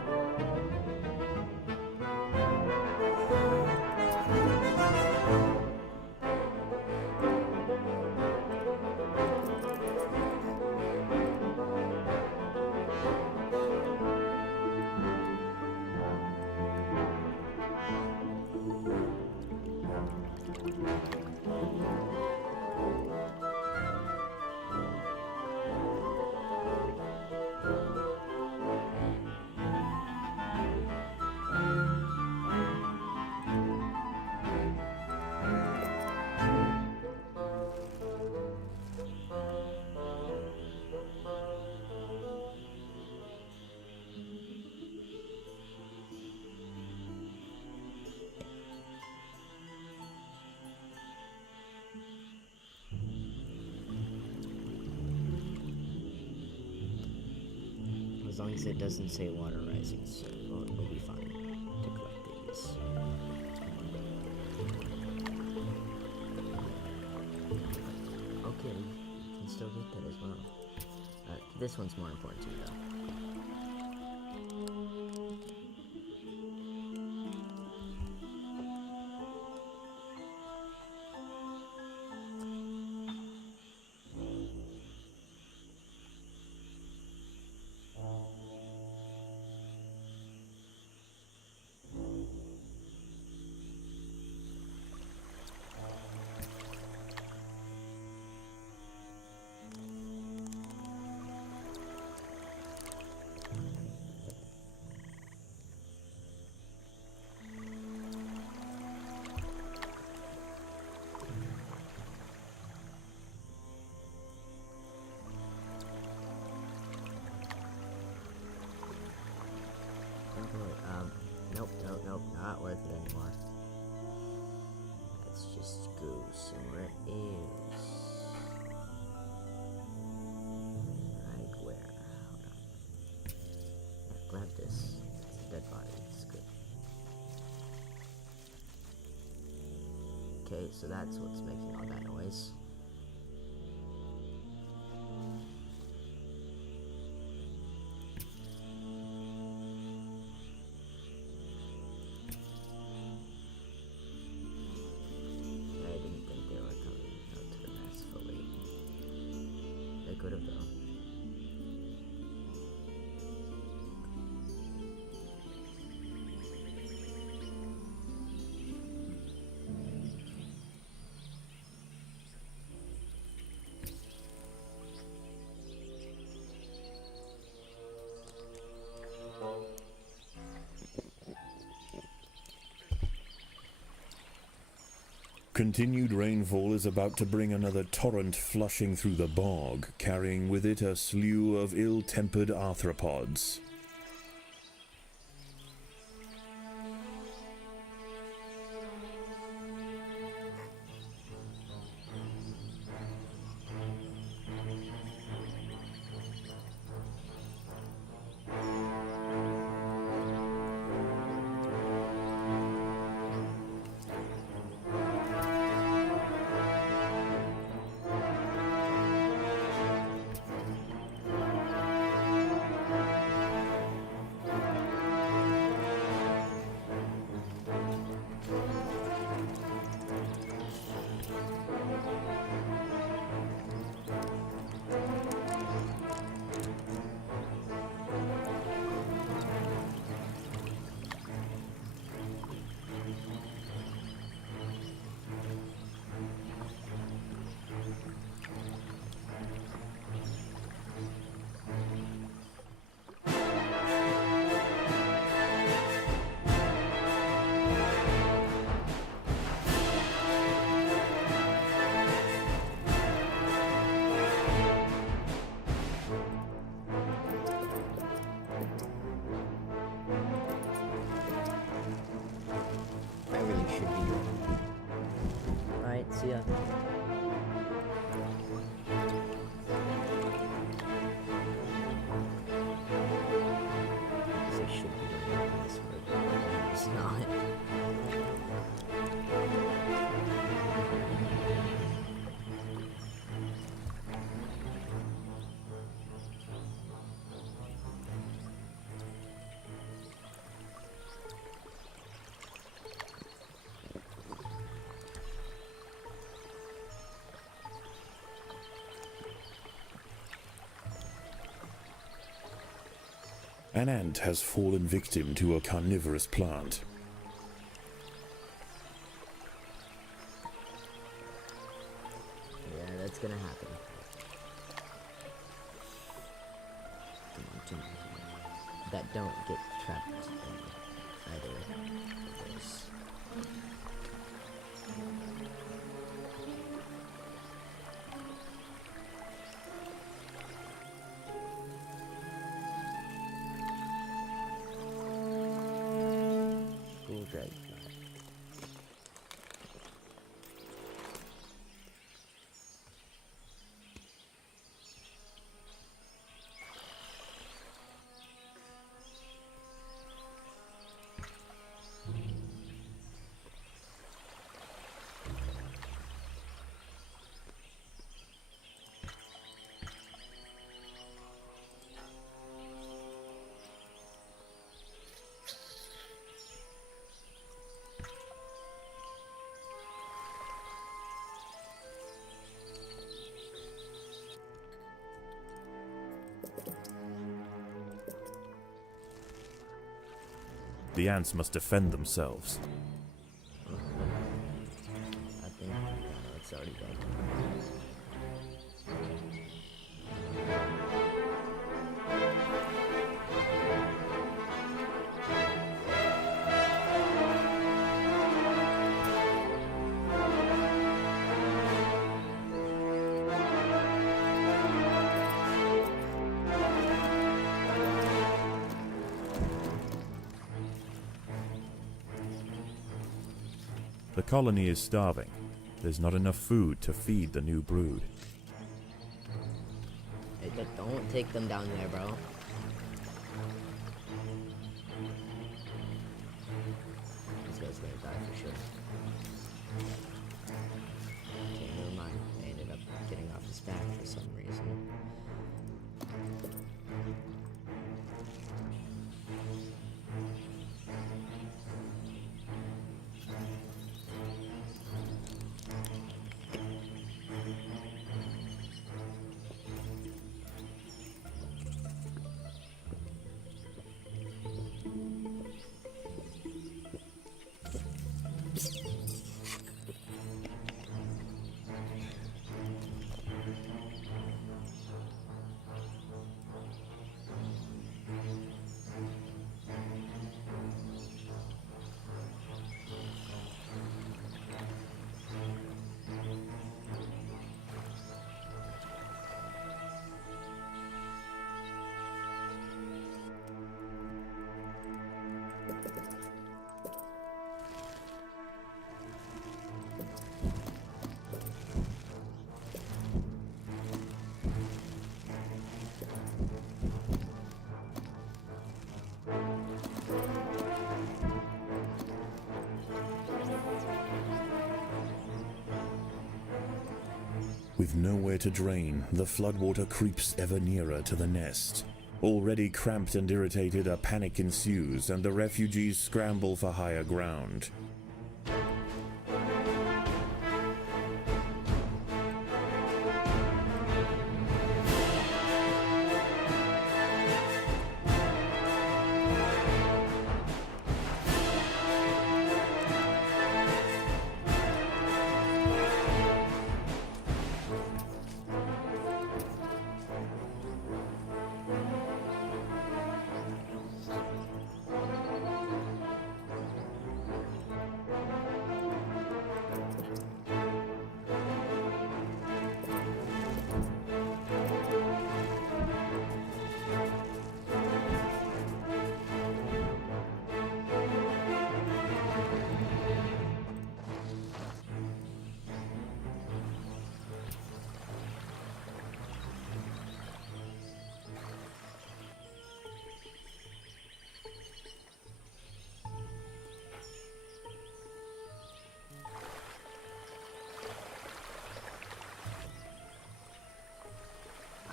As long as it doesn't say water rising soon, we'll be fine to collect these. Okay, you can still get that as well. This one's more important to me though. Nope, not worth it anymore. Let's just go somewhere else. Like where? Hold on. Yeah, grab this. It's a dead body. It's good. Okay, so that's what's making all that noise. Could have though. Continued rainfall is about to bring another torrent flushing through the bog, carrying with it a slew of ill-tempered arthropods. See ya. I should be doing this, but it's not. An ant has fallen victim to a carnivorous plant. Yeah, that's gonna happen. Come on. That don't get trapped in either of those. Cool dragonfly. The ants must defend themselves. I think it's already done. The colony is starving. There's not enough food to feed the new brood. Hey, don't take them down there, bro. This guy's gonna die for sure. Okay, never mind. I ended up getting off his back for some reason. With nowhere to drain, the floodwater creeps ever nearer to the nest. Already cramped and irritated, a panic ensues, and the refugees scramble for higher ground.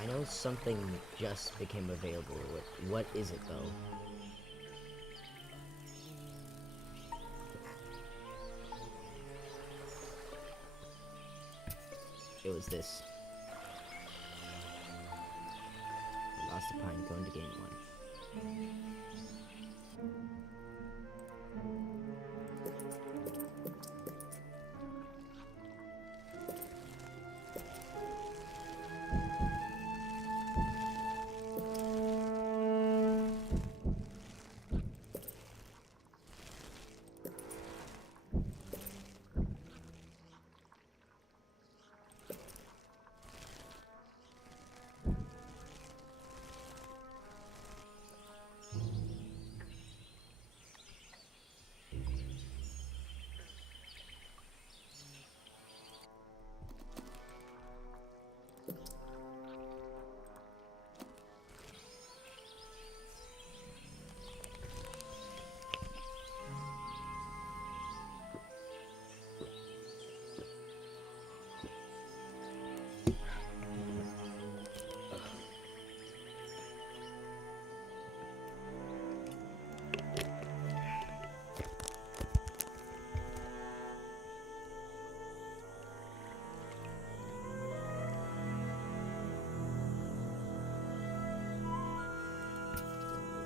know something just became available. What is it, though? It was this. Lost a pine cone to gain one.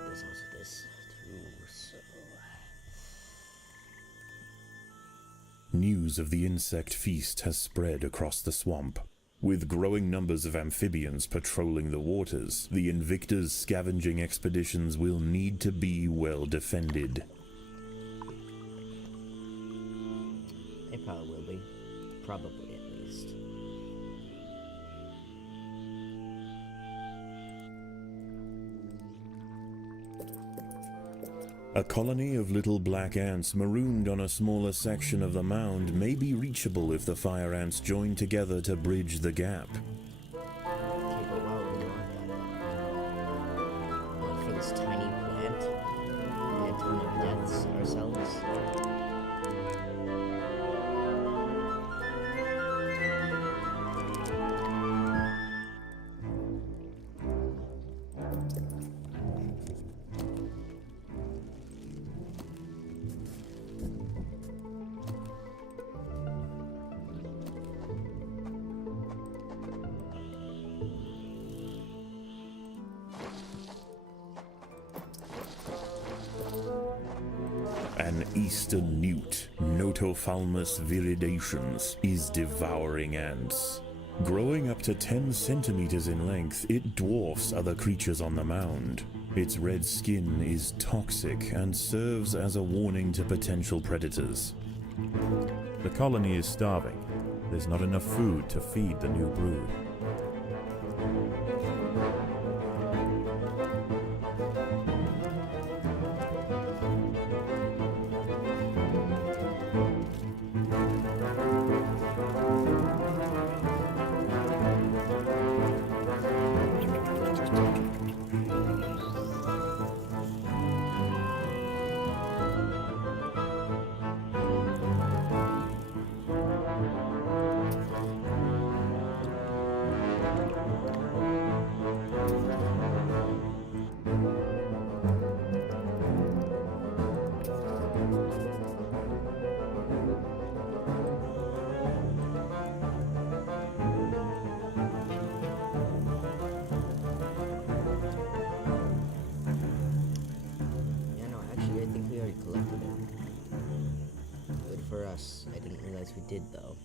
There's also this too, so... News of the insect feast has spread across the swamp. With growing numbers of amphibians patrolling the waters, the Invicta's scavenging expeditions will need to be well defended. They probably will be. Probably, at least. A colony of little black ants marooned on a smaller section of the mound may be reachable if the fire ants join together to bridge the gap. Okay, but while we're on that, what for this tiny plant and a ton of deaths ourselves? An eastern newt, Notophalmus viridations, is devouring ants. Growing up to 10 centimeters in length, it dwarfs other creatures on the mound. Its red skin is toxic and serves as a warning to potential predators. The colony is starving. There's not enough food to feed the new brood. Yeah, no, actually, I think we already collected it. Good for us. I didn't realize we did, though.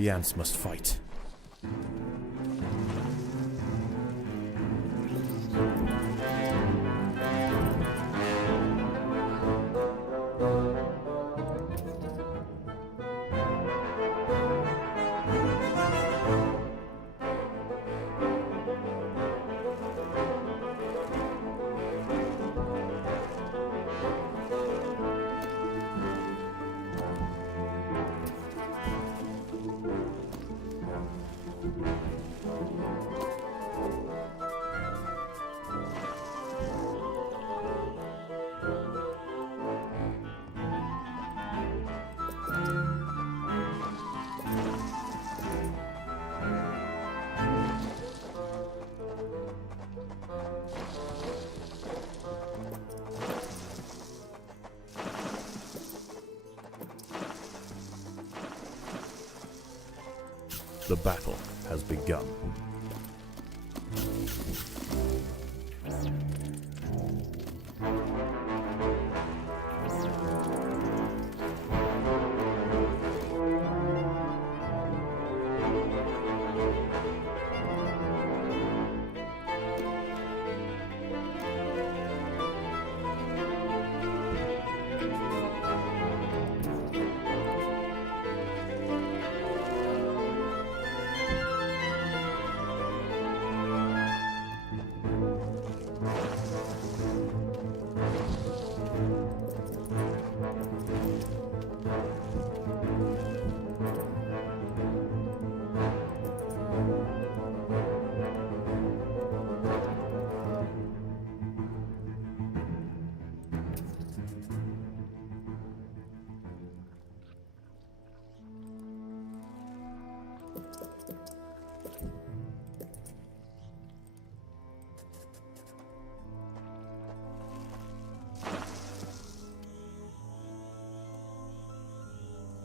The ants must fight. The battle has begun.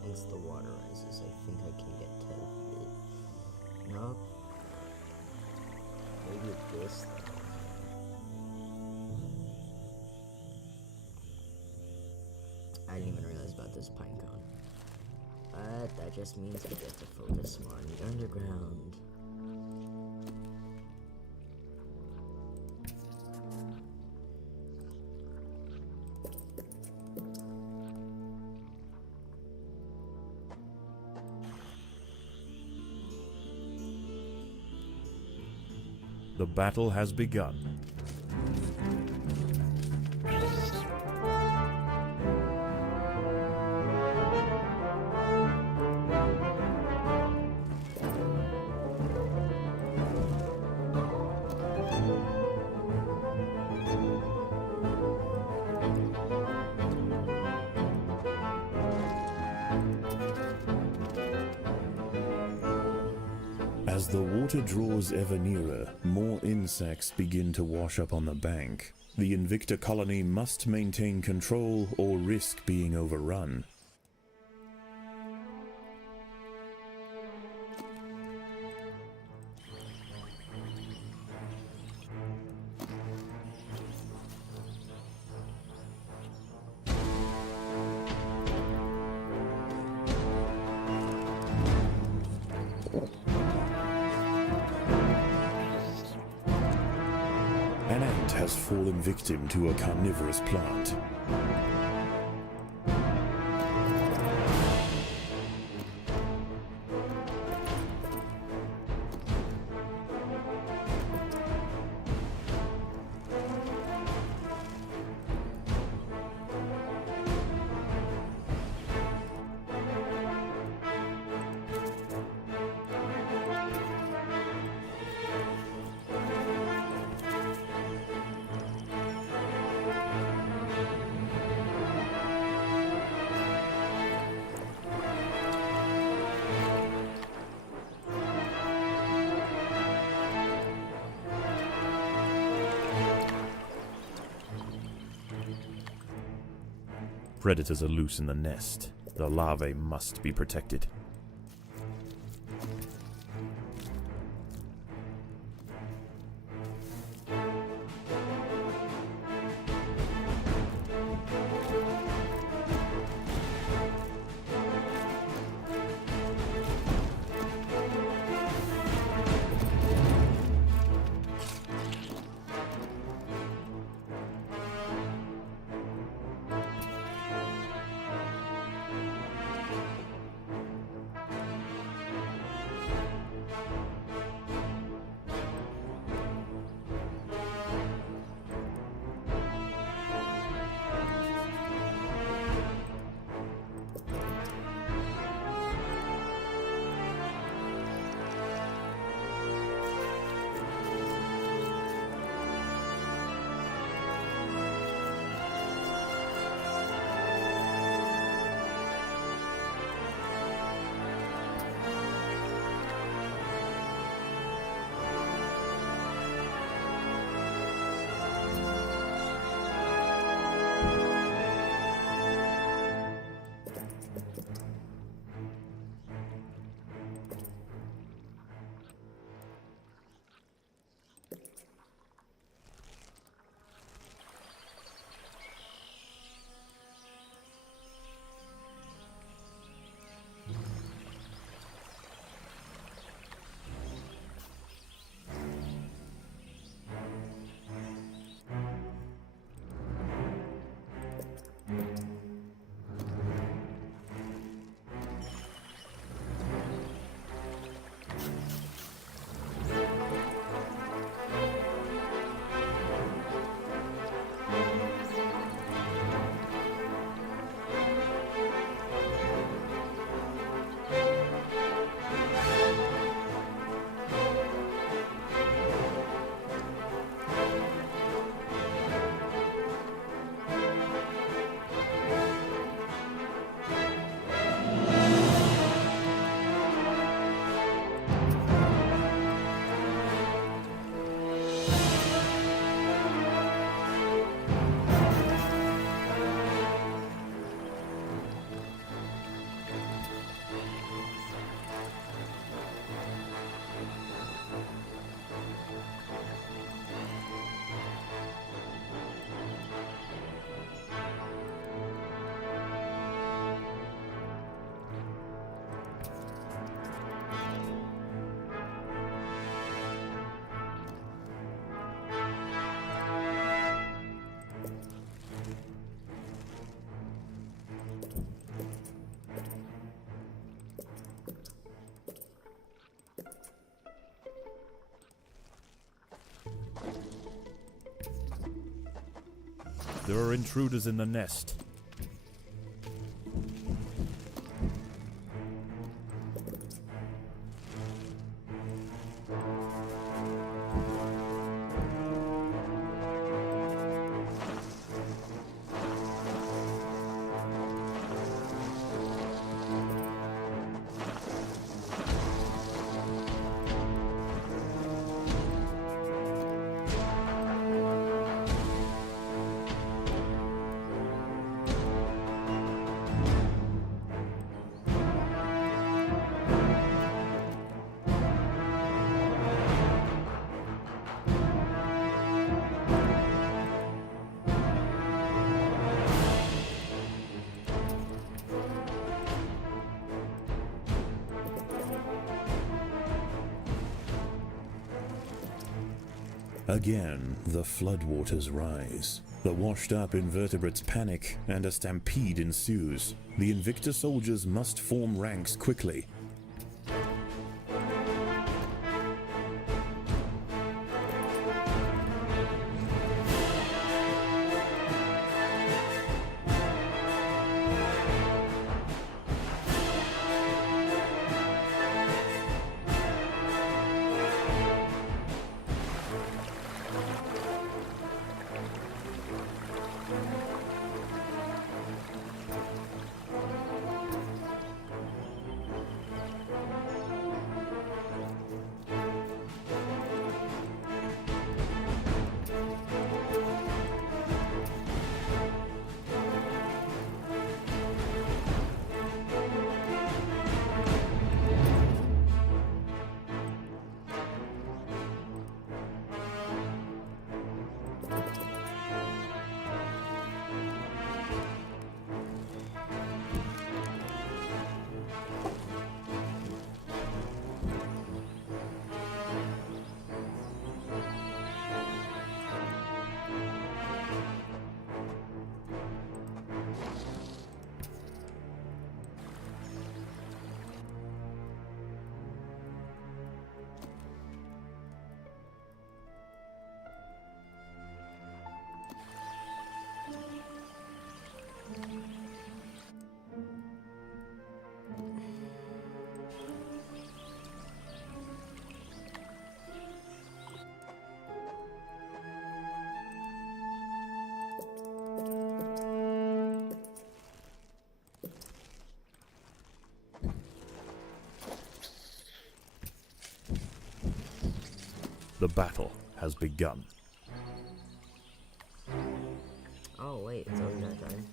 Once the water rises, I think I can get to it. Nope. Maybe this. I didn't even realize about this pine cone. But that just means I get to focus more on the underground. The battle has begun. As the water draws ever nearer, more insects begin to wash up on the bank. The Invicta colony must maintain control or risk being overrun. An ant has fallen victim to a carnivorous plant. Predators are loose in the nest. The larvae must be protected. There are intruders in the nest. Again, the floodwaters rise. The washed-up invertebrates panic, and a stampede ensues. The Invicta soldiers must form ranks quickly. The battle has begun. Oh wait, it's already that time.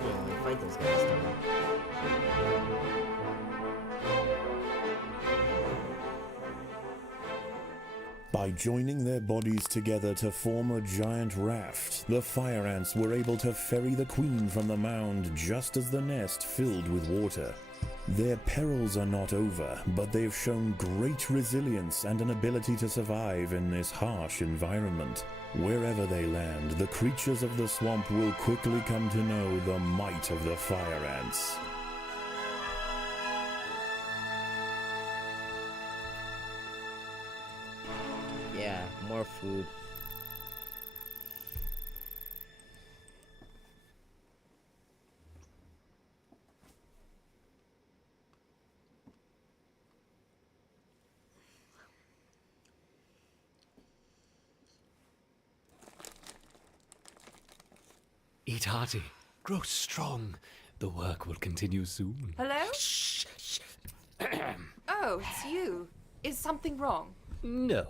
Yeah, fight those guys still. By joining their bodies together to form a giant raft, the fire ants were able to ferry the queen from the mound just as the nest filled with water. Their perils are not over, but they've shown great resilience and an ability to survive in this harsh environment. Wherever they land, the creatures of the swamp will quickly come to know the might of the fire ants. Yeah, more food. Eat hearty, grow strong. The work will continue soon. Hello? Shh, shh. Oh, it's you. Is something wrong? No.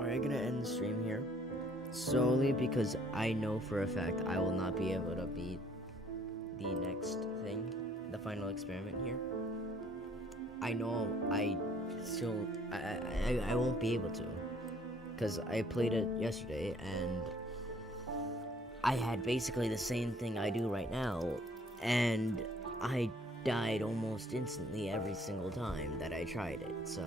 Alright, gonna end the stream here. Solely because I know for a fact I will not be able to beat the next thing, the final experiment here. I know I won't be able to, because I played it yesterday and I had basically the same thing I do right now, and I died almost instantly every single time that I tried it. So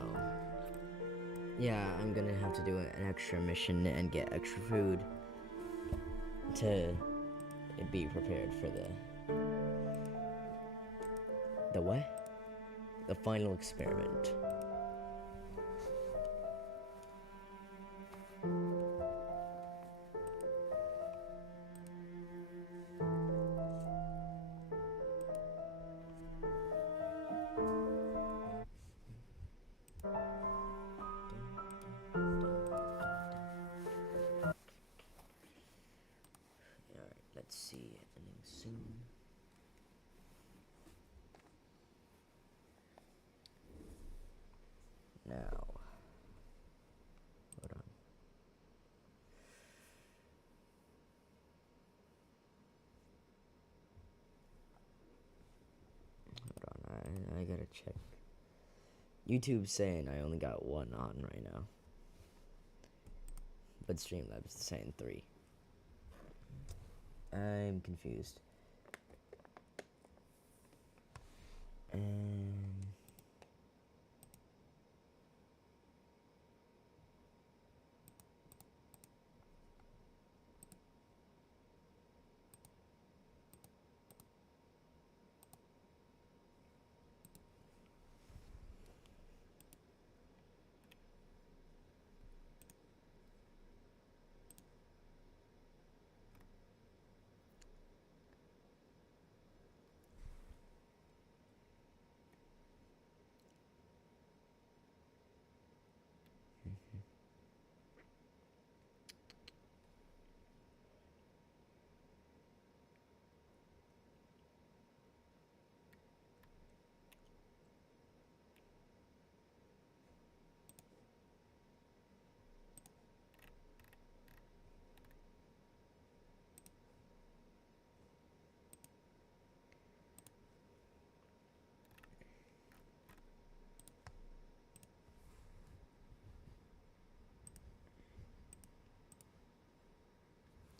yeah, I'm gonna have to do an extra mission and get extra food to be prepared for the what? The final experiment. Alright, let's see. Ending soon. Now, hold on. check. YouTube's saying I only got one on right now. But Streamlabs is saying 3. I'm confused.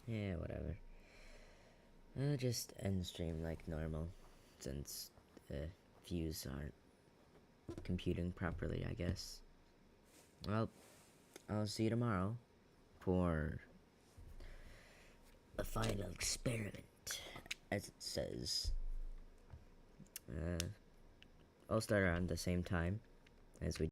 Yeah, whatever. I'll just end stream like normal, since the views aren't computing properly, I guess. Well, I'll see you tomorrow for a final experiment, as it says. I'll start around the same time as we